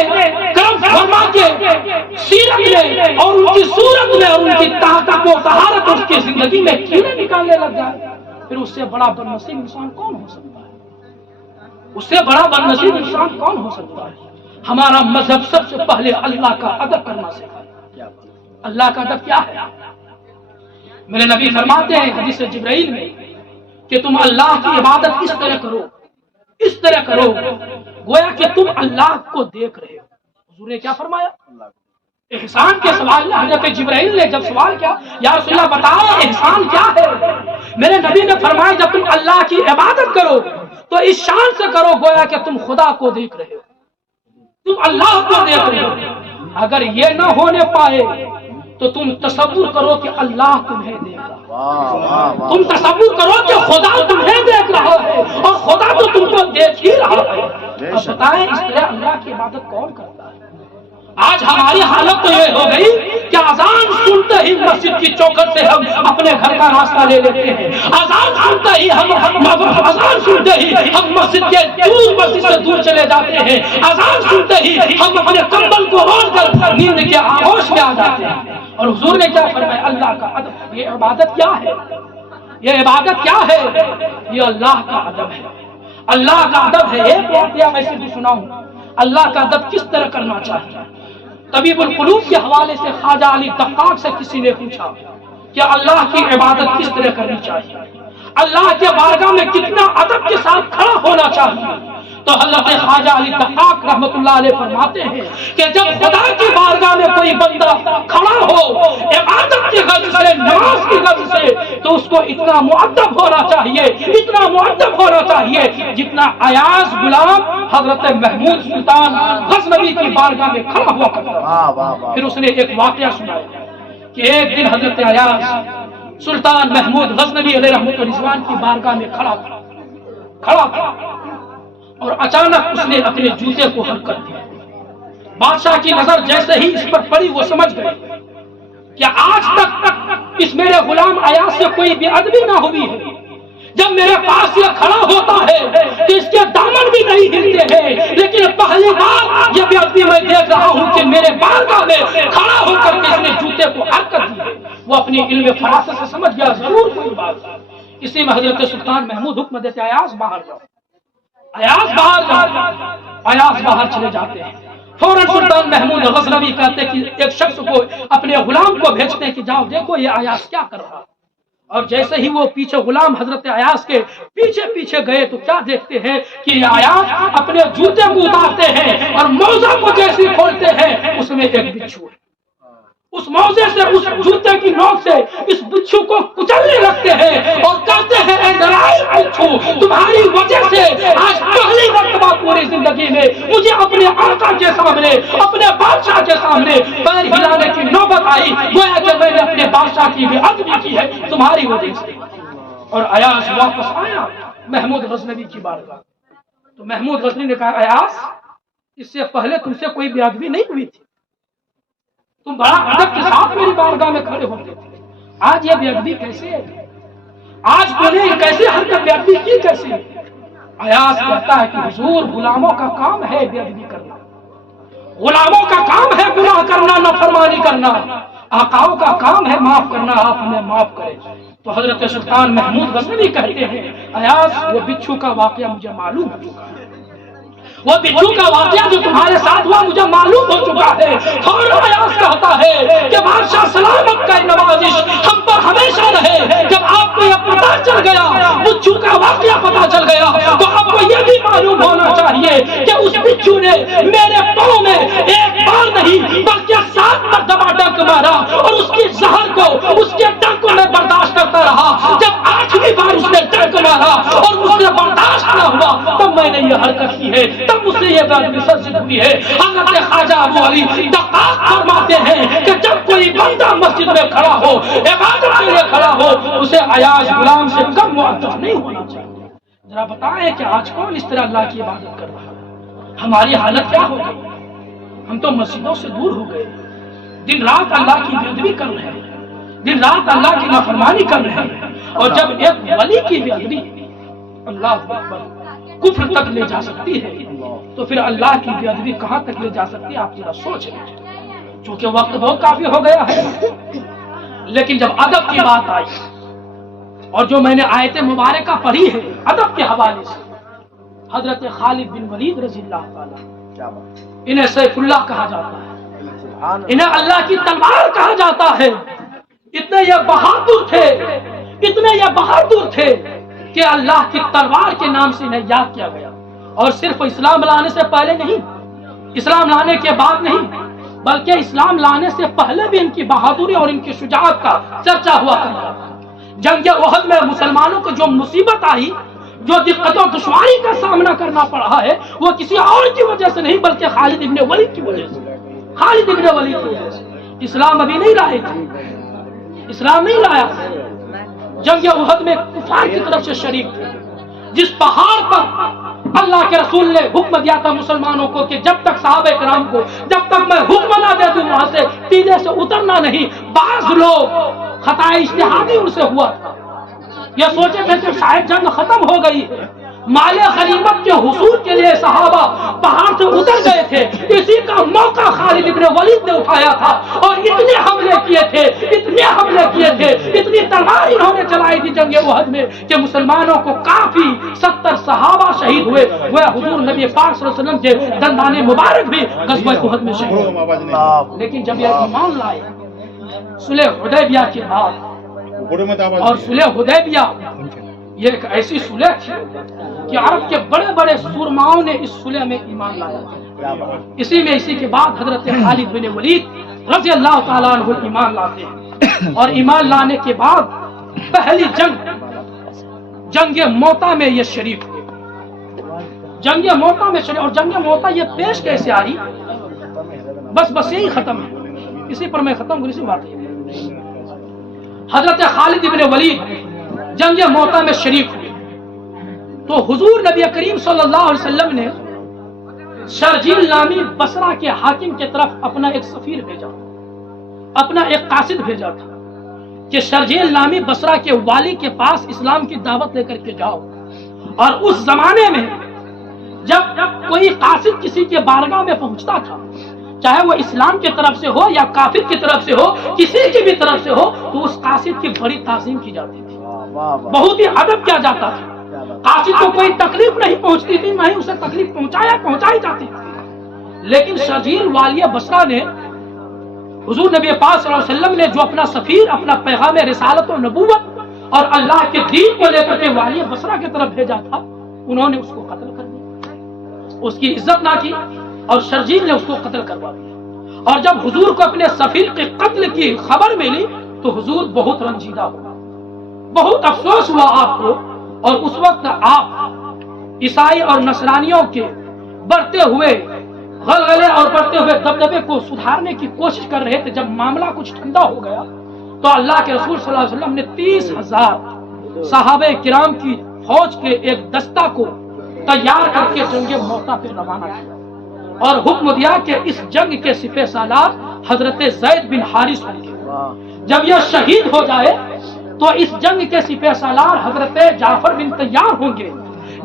کرم فرما کے سیرت میں اور ان کی صورت میں اور ان کی طاقت و طہارت اس کی زندگی میں کیڑے نکالنے لگ جائے، پھر اس سے بڑا بدنصیب انسان کون ہو سکتا ہے؟ اس سے بڑا بدنصیب انسان کون ہو سکتا ہے؟ ہمارا مذہب سب سے پہلے اللہ کا ادب کرنا سکھاتا ہے۔ اللہ کا ادب کیا ہے؟ میرے نبی فرماتے ہیں حدیث جبرائیل میں کہ تم اللہ کی عبادت اس طرح کرو، اس طرح کرو گویا کہ تم اللہ کو دیکھ رہے ہو۔ حضور نے کیا فرمایا؟ احسان کے سوال حضرت جبرائیل نے جب سوال کیا، یا رسول اللہ بتاؤ احسان کیا ہے؟ میرے نبی نے فرمایا جب تم اللہ کی عبادت کرو تو اس شان سے کرو گویا کہ تم خدا کو دیکھ رہے ہو، تم اللہ کو دیکھ رہے ہو۔ اگر یہ نہ ہونے پائے تو تم تصور کرو کہ اللہ تمہیں دیکھ رہا ہے، تم تصور کرو کہ خدا تمہیں دیکھ رہا ہے اور خدا تو تم کو دیکھ ہی رہا ہے۔ اب بتائیں اس طرح اللہ کی عبادت کون کرتا ہے؟ آج ہماری حالت تو یہ ہو گئی کہ اذان سنتے ہی مسجد کی چوکھٹ سے ہم اپنے گھر کا راستہ لے لیتے ہیں، اذان سنتے ہی ہم مسجد کے دور مسجد سے دور چلے جاتے ہیں، اذان سنتے ہی ہم اپنے کمبل کو اوڑھ کر نیند کے آغوش میں آ جاتے ہیں۔ اور حضور نے کیا فرمایا؟ اللہ کا ادب۔ یہ عبادت کیا ہے؟ یہ عبادت کیا ہے؟ یہ اللہ کا ادب ہے، اللہ کا ادب ہے۔ ایک واقعہ میں صرف سناؤں، اللہ کا ادب کس طرح کرنا چاہیے۔ طبیب القلوب کے حوالے سے خواجہ علی دقاق سے کسی نے پوچھا کہ اللہ کی عبادت کس طرح کرنی چاہیے، اللہ کے بارگاہ میں کتنا ادب کے ساتھ کھڑا ہونا چاہیے، تو حضرت خواجہ علی دقاق رحمت اللہ علیہ فرماتے ہیں کہ جب خدا کی بارگاہ میں کوئی بندہ کھڑا ہو عبادت کی غرض سے، نماز کی غرض سے، تو اس کو اتنا مؤدب ہونا چاہیے، اتنا مؤدب ہونا چاہیے جتنا ایاز غلام حضرت محمود سلطان غزنوی کی بارگاہ میں کھڑا ہوا کرتا۔ پھر اس نے ایک واقعہ سنایا کہ ایک دن حضرت ایاز سلطان محمود غزنوی علیہ رحمۃ رضوان کی بارگاہ میں کھڑا تھا اور اچانک اس نے اپنے جوتے کو ہل کر دیا۔ بادشاہ کی نظر جیسے ہی اس پر پڑی وہ سمجھ گئے کہ آج تک اس میرے غلام ایاز سے کوئی بے ادبی نہ ہوئی ہے، جب میرے پاس یہ کھڑا ہوتا ہے کہ اس کے دامن بھی نہیں ہلتے ہیں، لیکن پہلی بار یہ بے ادبی میں دیکھ رہا ہوں کہ میرے بارگاہ میں کھڑا ہو کر کے اس نے جوتے کو ہل کر دیا۔ وہ اپنی علم فراست سے سمجھ گیا ضرور کوئی بات۔ اسی میں حضرت سلطان محمود حکم دیتے ایاز باہر جاؤ، ایاز باہر چلے جاتے ہیں۔ فوراً سلطان محمود غزنوی کہتے کہ ایک شخص کو اپنے غلام کو بھیجتے ہیں کہ جاؤ دیکھو یہ ایاز کیا کر رہا. اور جیسے ہی وہ پیچھے غلام حضرت ایاز کے پیچھے پیچھے گئے تو کیا دیکھتے ہیں کہ یہ ایاز اپنے جوتے کو اتارتے ہیں اور موزہ کو جیسے کھولتے ہیں اس میں ایک بچھو ہے. اس موزے سے اس جوتے کی نوک سے اس بچھو کو کچلنے لگتے ہیں اور کہتے ہیں اے ڈرائے بچھو تمہاری وجہ سے آج پہلی مرتبہ پوری زندگی میں مجھے اپنے آقا کے سامنے اپنے بادشاہ کے سامنے پیر ہلانے کی نوبت آئی. گویا کہ میں نے اپنے بادشاہ کی بے ادبی کی ہے تمہاری وجہ سے. اور ایاز واپس آیا محمود غزنوی کی بارگاہ. تو محمود غزنوی نے کہا ایاز اس سے پہلے تم سے کوئی بے ادبی نہیں ہوئی تھی, تم بڑا ادب کے ساتھ میری بارگاہ میں کھڑے ہوتے تھے, آج یہ بے ادبی کیسے ہے؟ آج تو نے کیسے حرکت بے ادبی کی کیسے؟ ایاز کہتا ہے کہ حضور غلاموں کا کام ہے بے ادبی کرنا, غلاموں کا کام ہے گناہ کرنا نافرمانی کرنا, آقاؤں کا کام ہے معاف کرنا, آپ ہمیں معاف کریں. تو حضرت سلطان محمود غزنوی کہتے ہیں ایاز وہ بچھو کا واقعہ مجھے معلوم ہو چکا ہے, وہ بچھو کا واقعہ جو تمہارے ساتھ ہوا مجھے معلوم ہو چکا ہے. فوراً ایاز کہتا ہے کہ بادشاہ سلامت کا نوازش ہم پر ہمیشہ رہے. جب آپ کو یہ پتا چل گیا, بچھو کا واقعہ پتا چل گیا, تو آپ کو یہ بھی معلوم ہونا چاہیے کہ اس بچھو نے میرے پاؤں میں ایک بار نہیں بلکہ 7 مرتبہ ڈنک مارا اور اس کی زہر کو اس کے ڈنک کو میں برداشت کرتا رہا. جب 8ویں بار اس نے ڈنک مارا اور اس نے برداشت نہ ہوا تب میں نے یہ حرکت کی ہے, تب مجھ سے یہ بات مسجد ہوئی ہے. حضرت خواجہ ابو علی دقاق فرماتے ہیں کہ جب کوئی بندہ مسجد میں کھڑا ہو عبادت کے لیے کھڑا ہو اسے ایاز غلام سے کم معطف نہیں ہونا چاہیے. ذرا بتائیں کہ آج کون اس طرح اللہ کی عبادت کر رہا ہے؟ ہماری حالت کیا ہو گئی؟ ہم تو مسجدوں سے دور ہو گئے, دن رات اللہ کی بے ادبی کر رہے ہیں, دن رات اللہ کی نافرمانی کر رہے ہیں. اور جب ایک ولی کی بے ادبی اللہ اکبر کفر تک لے جا سکتی ہے تو پھر اللہ کی بے ادبی کہاں تک لے جا سکتی ہے آپ ذرا سوچیں. چونکہ وقت بہت کافی ہو گیا ہے, لیکن جب ادب کی بات آئی اور جو میں نے آیت مبارکہ پڑھی ہے ادب کے حوالے سے, حضرت خالد بن ولید رضی اللہ تعالیٰ, انہیں سیف اللہ کہا جاتا ہے, انہیں اللہ کی تلوار کہا جاتا ہے. اتنے یہ بہادر تھے, اتنے یہ بہادر تھے کہ اللہ کی تلوار کے نام سے انہیں یاد کیا گیا. اور صرف اسلام لانے سے پہلے نہیں, اسلام لانے کے بعد نہیں, بلکہ اسلام لانے سے پہلے بھی ان کی بہادری اور ان کی شجاعت کا چرچا ہوا کرتا تھا. جنگ احد میں مسلمانوں کو جو مصیبت آئی, جو دقت و دشواری کا سامنا کرنا پڑا ہے, وہ کسی اور کی وجہ سے نہیں بلکہ خالد ابن ولید کی وجہ سے, خالد ابن ولید کی وجہ سے. اسلام ابھی نہیں لائے تھے, اسلام نہیں لایا. جنگ احد میں کفار کی طرف سے شریک تھے. جس پہاڑ پر اللہ کے رسول نے حکم دیا تھا مسلمانوں کو کہ جب تک صحابہ کرام کو جب تک میں حکم نہ دے دوں وہاں سے تیزے سے اترنا نہیں. بعض لوگ خطا اجتہادی ان سے ہوا تھا, یہ سوچے تھے کہ شاید جنگ ختم ہو گئی ہے, مال غنیمت کے حصول کے لیے صحابہ پہاڑ سے اتر گئے تھے. اسی کا موقع خالد ابن ولید نے اٹھایا تھا اور اتنے حملے کیے تھے, اتنے حملے کیے تھے, اتنی تلوار انہوں نے چلائی تھی جنگ احد میں کہ مسلمانوں کو کافی 70 صحابہ شہید ہوئے. وہ حضور نبی پاک صلی اللہ علیہ وسلم کے دندان مبارک بھی غزوہ احد میں شہید ہوئے. لیکن جب یہ ایمان لائے صلح حدیبیہ کے بعد, اور صلح حدیبیہ یہ ایک ایسی صلح تھی کہ عرب کے بڑے بڑے سورماؤں نے اس صلح میں ایمان لایا. اسی کے بعد حضرت خالد بن ولید رضی اللہ تعالیٰ عنہ ایمان لاتے ہیں. اور ایمان لانے کے بعد پہلی جنگ موتا میں یہ شریک ہوئے. جنگ موتا میں شریک, اور جنگ موتا یہ پیش کیسے آ رہی, بس یہی ختم ہے, اسی پر میں ختم ہوں. اسی بات ہے حضرت خالد بن ولید جنگ موتا میں شریک ہوئے تو حضور نبی کریم صلی اللہ علیہ وسلم نے شرجیل نامی بصرہ کے حاکم کے طرف اپنا ایک سفیر بھیجا, اپنا ایک قاصد بھیجا تھا کہ شرجیل نامی بصرہ کے والی کے پاس اسلام کی دعوت لے کر کے جاؤ. اور اس زمانے میں جب کوئی قاصد کسی کے بارگاہ میں پہنچتا تھا, چاہے وہ اسلام کی طرف سے ہو یا کافر کی طرف سے ہو, کسی کی بھی طرف سے ہو, تو اس قاصد کی بڑی تعظیم کی جاتی تھی, بہت ہی ادب کیا جاتا تھا. قاصد کو کوئی تکلیف نہیں پہنچتی تھی, نہیں اسے تکلیف پہنچائی جاتی تھی. لیکن شرجیل والی بصرہ نے حضور نبی پاک صلی اللہ علیہ وسلم نے جو اپنا سفیر، اپنا پیغام رسالت و نبوت اور اللہ کے دین کو لے کر کے والی بصرہ کی طرف بھیجا تھا، انہوں نے اس کو قتل کر دیا، اس کی عزت نہ کی اور شرجیل نے اس کو قتل کروا دیا۔ اور جب حضور کو اپنے سفیر کے قتل کی خبر ملی تو حضور بہت رنجیدہ ہوا، بہت افسوس ہوا آپ کو، اور اس وقت آپ عیسائی اور نصرانیوں کے بڑھتے ہوئے غلغلے اور بڑھتے ہوئے دبدبے کو سدھارنے کی کوشش کر رہے تھے۔ جب معاملہ کچھ ٹھنڈا ہو گیا تو اللہ کے رسول صلی اللہ علیہ وسلم نے 30,000 صحابہ کرام کی فوج کے ایک دستہ کو تیار کر کے جنگ موتا پہ روانہ کیا اور حکم دیا کہ اس جنگ کے سپہ سالار حضرت زید بن حارث ہوں گے، جب یہ شہید ہو جائے تو اس جنگ کے سپہ سالار حضرت جعفر بن طیار ہوں گے،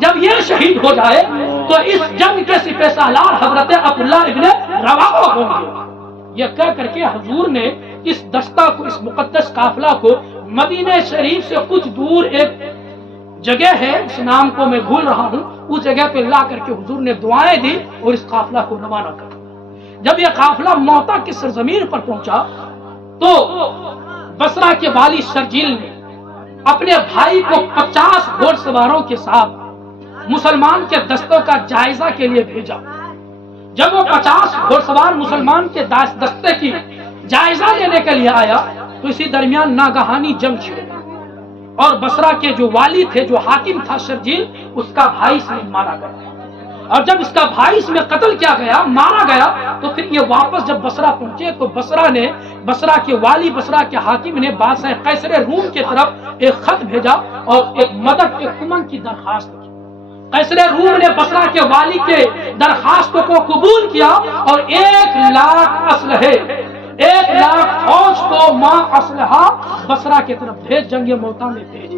جب یہ شہید ہو جائے تو اس جنگ کے سپہ سالار حضرت عبداللہ ابن رواحہ ہوں گے۔ یہ کہہ کر کے حضور نے اس دستہ کو، اس مقدس قافلہ کو مدینہ شریف سے کچھ دور ایک جگہ ہے، اس نام کو میں بھول رہا ہوں، اس جگہ پہ لا کر کے حضور نے دعائیں دی اور اس قافلہ کو روانہ کر دیا۔ جب یہ قافلہ موتا کی سرزمین پر پہنچا تو بصرہ کے والی شرجیل نے اپنے بھائی کو 50 گھوڑ سواروں کے ساتھ مسلمان کے دستوں کا جائزہ کے لیے بھیجا۔ جب وہ 50 گھوڑ سوار مسلمان کے دستے کی جائزہ لینے کے لیے آیا تو اسی درمیان ناگہانی جنگ چھڑ گئی اور بصرہ کے جو والی تھے، جو حاکم تھا شرجیل، اس کا بھائی اس میں مارا گیا، اور جب اس کا بھائی اس میں قتل کیا گیا، مارا گیا، تو پھر یہ واپس جب بصرہ پہنچے تو بصرہ کے والی، بصرہ کے حاکم نے بادشاہ قیصر روم کی طرف ایک خط بھیجا اور ایک مدد کے کمن کی درخواست کی۔ قیصر روم نے بصرہ کے والی کے درخواست کو قبول کیا اور 1,00,000 اسلحے، 1,00,000 فوج کو ماں اسلحہ بصرہ کی طرف بھیج جنگ موتا میں بھیج۔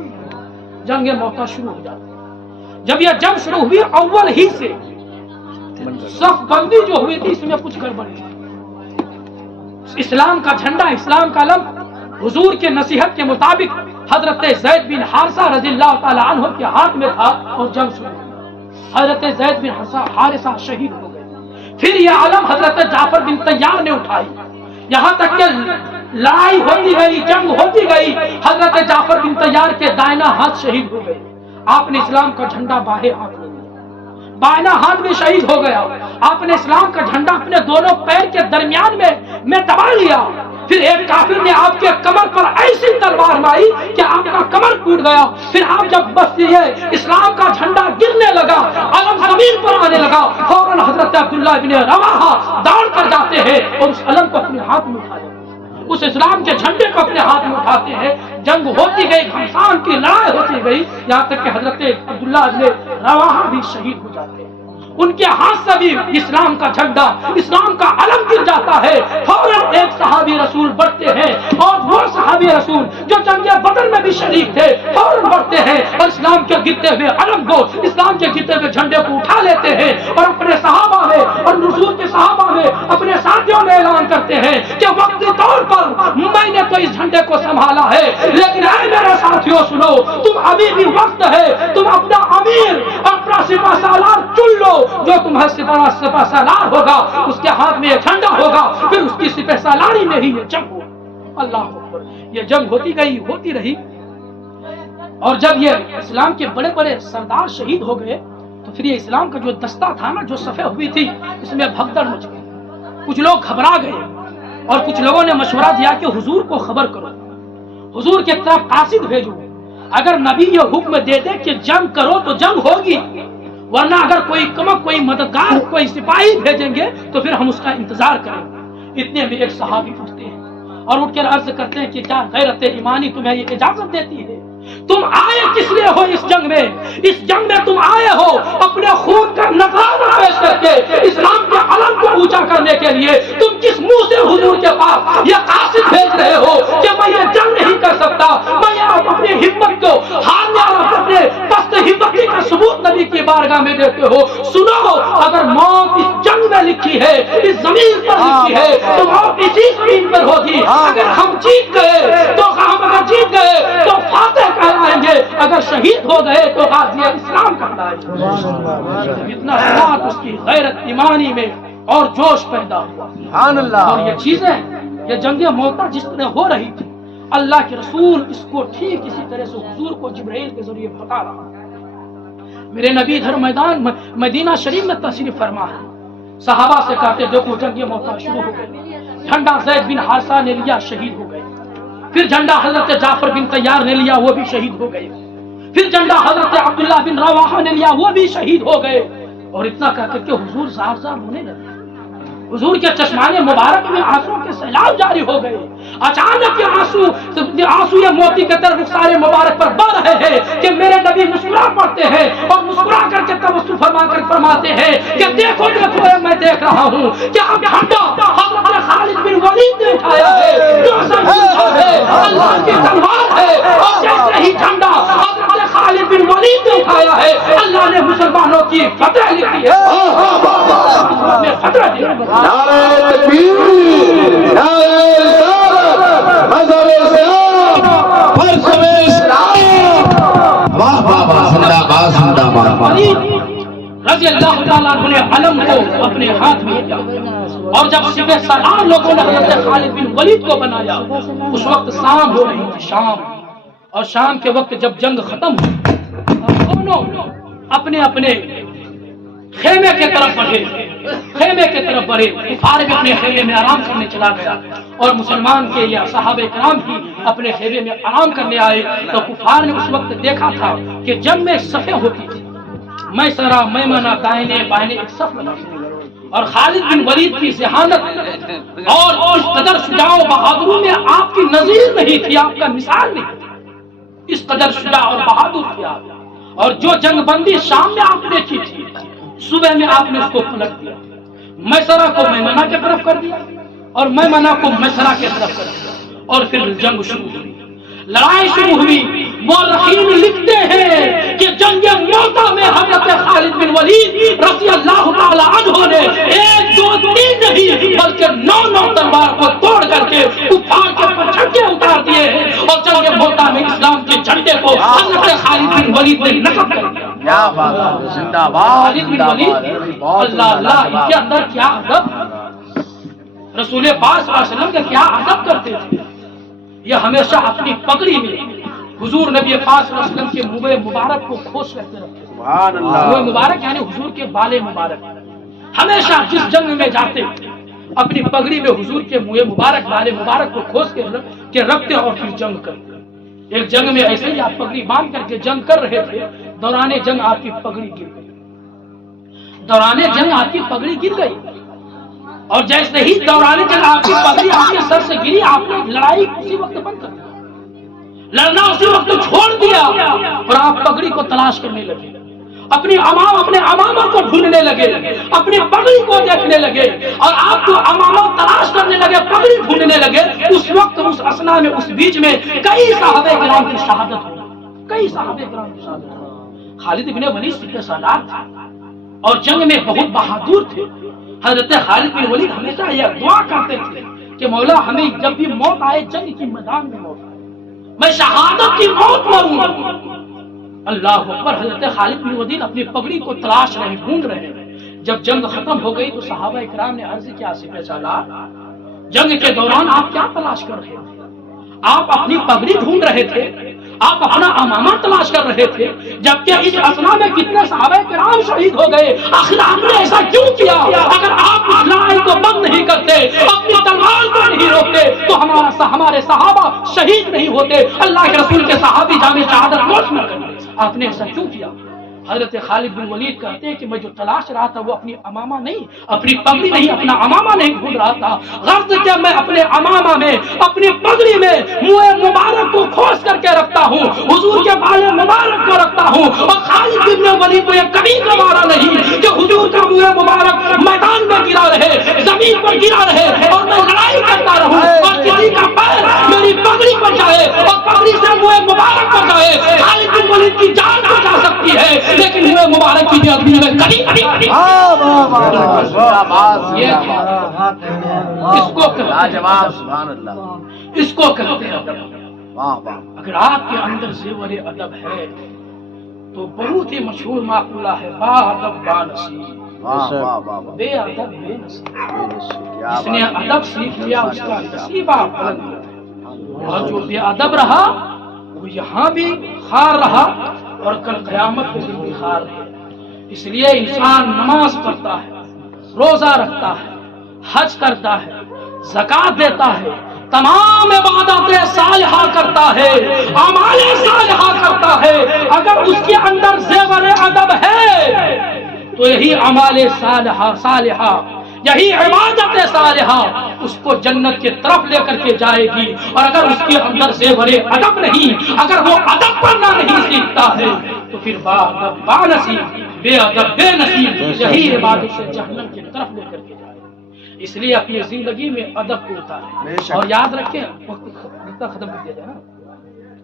جنگ موتا شروع ہو جاتی۔ جب یہ جنگ شروع ہوئی اول ہی سے صف بندی جو ہوئی تھی اس میں کچھ گڑبڑ تھی۔ اسلام کا جھنڈا، اسلام کا علم حضور کے نصیحت کے مطابق حضرت زید بن حارثہ رضی اللہ تعالی عنہ کے ہاتھ میں تھا اور جنگ شروع ہوئی۔ حضرت زید بن حارثہ شہید ہو گئے۔ پھر یہ علم حضرت جعفر بن طیار نے اٹھائی، یہاں تک کہ لڑائی ہوتی گئی، جنگ ہوتی گئی، حضرت جعفر بن طیار کے دائنا ہاتھ شہید ہو گئے۔ آپ نے اسلام کا جھنڈا بائیں ہاتھ میں لیا، بائنا ہاتھ بھی شہید ہو گیا۔ آپ نے اسلام کا جھنڈا اپنے دونوں پیر کے درمیان میں دبا لیا۔ پھر ایک کافر نے آپ کے کمر پر ایسی تلوار ماری کہ آپ کا کمر ٹوٹ گیا۔ پھر آپ جب بس یہ اسلام کا جھنڈا گرنے لگا، علم زمین پر آنے لگا، فوراً حضرت عبداللہ ابن رواحہ دوڑ کر جاتے ہیں اور اس علم کو اپنے ہاتھ میں اٹھا لیتے ہیں، اس اسلام کے جھنڈے کو اپنے ہاتھ میں اٹھاتے ہیں۔ جنگ ہوتی گئی، گھمسان کی لڑائی ہوتی گئی، یہاں تک کہ حضرت عبداللہ ابن رواحہ بھی شہید ہو جاتے ہیں۔ ان کے ہاتھ سے بھی اسلام کا جھنڈا، اسلام کا علم گر جاتا ہے۔ فوراً ایک صحابی رسول بڑھتے ہیں اور وہ صحابی رسول جو جنگ بدر میں بھی شریک تھے فوراً بڑھتے ہیں اور اسلام کے گرتے ہوئے علم کو، اسلام کے گرتے ہوئے جھنڈے کو اٹھا لیتے ہیں اور اپنے صحابہ میں اور رسول کے صحابہ میں اپنے ساتھیوں میں اعلان کرتے ہیں کہ وقتی طور پر میں نے تو اس جھنڈے کو سنبھالا ہے، لیکن اے میرے ساتھیوں سنو، تم ابھی بھی وقت ہے، تم اپنا امیر، اپنا سپہ سالار چن لو، جو تمہارا سپہ سالار ہوگا اس کے ہاتھ میں یہ جھنڈا ہوگا، پھر اس کی سپہ سالاری میں ہی یہ جنگ ہوگا۔ اللہ اکبر۔ یہ جنگ ہوتی گئی، ہوتی رہی، اور جب یہ اسلام کے بڑے بڑے سردار شہید ہو گئے تو پھر یہ اسلام کا جو دستہ تھا نا، جو صفحہ ہوئی تھی، اس میں بھگدڑ مچ گئی۔ کچھ لوگ گھبرا گئے اور کچھ لوگوں نے مشورہ دیا کہ حضور کو خبر کرو، حضور کی طرف قاصد بھیجو، اگر نبی یہ حکم دے دے کہ جنگ کرو تو جنگ ہوگی، ورنہ اگر کوئی کمک، کوئی مددگار، کوئی سپاہی بھیجیں گے تو پھر ہم اس کا انتظار کریں گے۔ اتنے میں ایک صحابی اٹھتے ہیں اور اٹھ کر عرض کرتے ہیں کہ کیا غیرت ایمانی تمہیں یہ اجازت دیتی ہے؟ تم آئے کس لیے ہو اس جنگ میں؟ اس جنگ میں تم آئے ہو اپنے خون کا نذرانہ پیش کر کے اسلام کے علم کو اونچا کرنے کے لیے۔ تم کس منہ سے حضور کے پاس یہ قاصد بھیج رہے ہو کہ میں یہ جنگ نہیں کر سکتا، میں اپنی ہمت کو ہارنے اور اپنے پست ہمتی کا ثبوت نبی کی بارگاہ میں دیتے ہو؟ سنو، اگر موت اس جنگ میں لکھی ہے، اس زمین پر لکھی ہے، تو موت اسی زمین پر ہوگی۔ اگر ہم جیت گئے تو جیت گئے تو فاتح کہلائیں گے، اگر شہید ہو گئے تو غازی اسلام کہلائیں گے۔ اتنا ساتھ اس کی غیرت ایمانی میں اور جوش پیدا ہوا. سبحان اللہ. اور یہ چیزیں یہ جنگ موتا جس طرح ہو رہی تھی اللہ کے رسول اس کو ٹھیک اسی طرح سے حضور کو جبرائیل کے ذریعے بتا رہا. میرے نبی ادھر میدان مدینہ شریف میں تشریف فرما ہے. صحابہ سے کہتے دیکھو جنگ موتا شروع ہو گئی. جھنڈا زید بن حارثہ نے لیا شہید ہو گئے. پھر جھنڈا حضرت جعفر بن طیار نے لیا وہ بھی شہید ہو گئے. پھر جھنڈا حضرت عبداللہ بن رواحہ نے لیا وہ بھی شہید ہو گئے. اور اتنا کہہ کر کے حضور زار زار ہونے لگے. حضور کے چشمانے مبارک میں آنسو کے سیلاب جاری ہو گئے. اچانک یہ آنسو یہ موتی کے طرف رخسار مبارک پر بہ رہے ہیں کہ میرے نبی مسکرا پڑتے ہیں اور مسکرا کر کے تبسم فرما کر فرماتے ہیں کہ دیکھو دیکھو میں دیکھ رہا ہوں کہ اب جھنڈا حضرت خالد بن ولید نے اٹھایا ہے جو ہے اللہ کی تلوار ہے. اور جیسے ہی جھنڈا حضرت خالد بن ولید نے اٹھایا ہے اللہ نے مسلمانوں کی فتح لکھی ہے. فتح دی. نعرہ تکبیر، نعرہ رسالت، مظہر اسلام، فرسم اسلام. واہ واہ واہ، زندہ باد زندہ باد. رضی اللہ تعالیٰ عنہ نے علم کو اپنے ہاتھ میں لیا اور جب سپہ سالار لوگوں نے حضرت خالد بن ولید کو بنایا اس وقت شام ہو رہی تھی. شام اور شام کے وقت جب جنگ ختم ہوئی دونوں اپنے اپنے خیمے کے طرف بڑھے. خیمے کے طرف بڑھے. کفار بھی اپنے خیمے میں آرام کرنے چلا گیا اور مسلمان کے یا صحابہ کرام بھی اپنے خیمے میں آرام کرنے آئے. تو کفار نے اس وقت دیکھا تھا کہ جنگ میں صفیں ہوتی تھی. میسرہ میمنہ دائنے بائنے ایک صف لگا اور خالد بن ولید کی ذہانت اور اس قدر شجاع و بہادری میں آپ کی نظیر نہیں تھی, آپ کا مثال نہیں تھی. اس قدر شجاع اور بہادر تھی آپ. اور جو جنگ بندی شام میں آپ نے کی تھی صبح میں آپ نے اس کو پلٹ دیا. میسرہ کو میمنہ کی طرف کر دیا اور میمنہ کو میسرہ کی طرف کر دیا اور پھر جنگ شروع ہوئی, لڑائی شروع ہوئی. مورخین لکھتے ہیں کہ جنگ موتا میں حضرت خالد بن ولید رضی اللہ تعالی عنہ نے 1 2 3 نہیں بلکہ 9 تلوار کو توڑ کر کے کفار کے پر جھنڈے اتار دیے ہیں اور جنگ موتا میں اسلام کے جھنڈے کو حضرت خالد بن ولید نے نصب کر دیا. کیا بات ہے, زندہ باد. خالد بن ولید اللہ اللہ ان کے اندر کیا ادب, رسول پاک صلی اللہ علیہ وسلم کا کیا ادب کرتے تھے. یہ ہمیشہ اپنی پگڑی میں حضور نبی پاک صلی اللہ علیہ وسلم کے منہ مبارک کو کھوس کرتے رکھتے. سبحان اللہ. منہ مبارک یعنی حضور کے بالے مبارک. ہمیشہ جس جنگ میں جاتے اپنی پگڑی میں حضور کے منہ مبارک بالے مبارک کو کھوس کے رکھتے اور پھر جنگ کرتے. ایک جنگ میں ایسے ہی آپ پگڑی باندھ کر کے جنگ کر رہے تھے, دوران جنگ آپ کی پگڑی گر گئی. دوران جنگ آپ کی پگڑی گر گئی اور جیسے ہی دوران جنگ آپ کی پگڑی آپ کے سر سے گری آپ نے لڑائی اسی وقت بند کر دیا, لڑنا اسی وقت چھوڑ دیا اور آپ پگڑی کو تلاش کرنے لگے. اپنے امامہ کو ڈھونڈنے لگے, اپنی پگڑی کو دیکھنے لگے اور آپ کو امامہ تلاش کرنے لگے, پگڑی ڈھونڈنے لگے. اس وقت اس اسنا میں اس بیچ میں کئی صحابہ کرام کی شہادت ہوئی, کئی صحابہ کرام کی شہادت ہوئی. خالد بن ولید سپہ سالار تھے اور جنگ میں بہت بہادر تھے. حضرت خالد بن ولید ہمیشہ یہ دعا کرتے تھے کہ مولا ہمیں جب بھی موت آئے جنگ کی میدان میں موت آئے, میں شہادت کی موت مروں. اللہ اکبر. حضرت خالد بن ولید اپنی پگڑی کو تلاش رہے, ڈھونڈ رہے. جب جنگ ختم ہو گئی تو صحابہ کرام نے عرض کیا سپہ سالار جنگ کے دوران آپ کیا تلاش کر رہے تھے؟ آپ اپنی پگڑی ڈھونڈ رہے تھے, آپ اپنا امامہ تلاش کر رہے تھے, جبکہ اس اسنا میں کتنے صحابہ کرام شہید ہو گئے. آخر آپ نے ایسا کیوں کیا؟ اگر آپ اس لڑائی کو بند نہیں کرتے, اپنی تلوار کو نہیں روکتے تو ہمارے صحابہ شہید نہیں ہوتے, اللہ کے رسول کے صحابی جام شہادت نوش نہ کرتے. آپ نے ایسا کیوں کیا؟ حضرت خالد بن ولید کہتے ہیں کہ میں جو تلاش رہا تھا وہ اپنی امامہ نہیں, اپنی پگڑی نہیں, اپنا امامہ نہیں ڈھونڈ رہا تھا. غرض کیا میں اپنے امامہ میں, اپنی پگڑی میں منہ مبارک کو کھوس کر کے رکھتا ہوں, حضور کے بالے مبارک کو رکھتا ہوں. اور خالد بن ولید کو یہ کبھی گوارا نہیں کہ حضور کا منہ مبارک میدان میں گرا رہے, زمین پر گرا رہے اور میں لڑائی کرتا رہوں اور کسی کا پیر میری پگڑی پر جائے اور پگڑی سے منہ مبارک پر جائے. خالد بن ولید کی جان تو جا سکتی ہے لیکن منہ مبارک کی جان میں کبھی اس کو لاجواب. سبحان اللہ. اس کو کہتے ہیں ادب. اگر آپ کے اندر زیور ادب ہے تو بہت ہی مشہور معقولہ ہے, با ادب با نصیب. بے ادب بے نصیب، جس نے ادب سیکھ لیا اس کا نصیبہ بلند ہوتا ہے، اور جو بے ادب رہا وہ یہاں بھی خار رہا اور کل قیامت کے دن بھی خار رہے۔ اس لیے انسان نماز پڑھتا ہے، روزہ رکھتا ہے، حج کرتا ہے، زکات دیتا ہے، تمام عبادتیں صالحہ کرتا ہے، اعمال صالحہ کرتا ہے، اگر اس کے اندر زیور ادب ہے تو یہی اعمال صالحہ یہی عبادت صالحہ اس کو جنت کی طرف لے کر کے جائے گی، اور اگر اس کے اندر زیور ادب نہیں، اگر وہ ادب پڑھنا نہیں سیکھتا ہے تو پھر با ادب با نصیب، بے ادب بے نصیب، یہی عبادت سے جہنم کی طرف لے کر کے جائے گی۔ اس لیے اپنی زندگی میں ادب کو اتاریں، اور یاد رکھیں وقت ختم کر دیا جائے نا،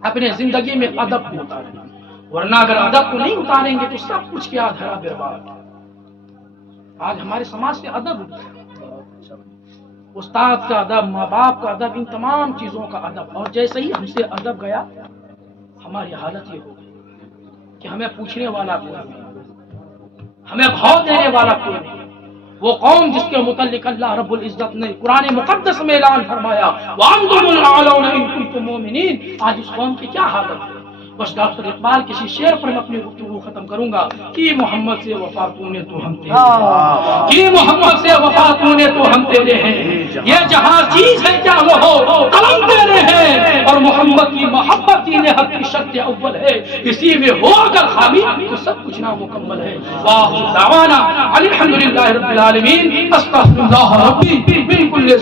اپنے زندگی میں ادب کو اتاریں، ورنہ اگر ادب کو نہیں اتاریں گے تو سب کچھ کیا دھرا برباد۔ آج ہمارے سماج سے ادب اٹھ گیا، استاد کا ادب، ماں باپ کا ادب، ان تمام چیزوں کا ادب، اور جیسے ہی ہم سے ادب گیا ہماری حالت یہ ہو گئی کہ ہمیں پوچھنے والا کوئی نہیں، ہمیں بھاؤ دینے والا کوئی نہیں۔ وہ قوم جس کے متعلق اللہ رب العزت نے قرآن مقدس میں اعلان فرمایا وَأَنْتُمُ الْأَعْلَوْنَ إِن كُنتُم مُؤْمِنِينَ، آج اس قوم کی کیا حالت ہے؟ بس ڈاکٹر اقبال کسی شعر پر میں اپنی گفتگو ختم کروں گا کہ محمد سے وفا تو نے تو ہم تیرے ہیں، کہ محمد سے وفا تو نے تو ہم تیرے ہیں، یہ جہاں چیز ہے کیا وہ ہو قلم تیرے ہیں، اور محمد کی محبت دین حق کی شرط اول ہے، اسی میں ہو اگر خامی تو سب کچھ نامکمل ہے۔ وآخر دعوانا الحمدللہ رب العالمین، استغفر اللہ ربی من کل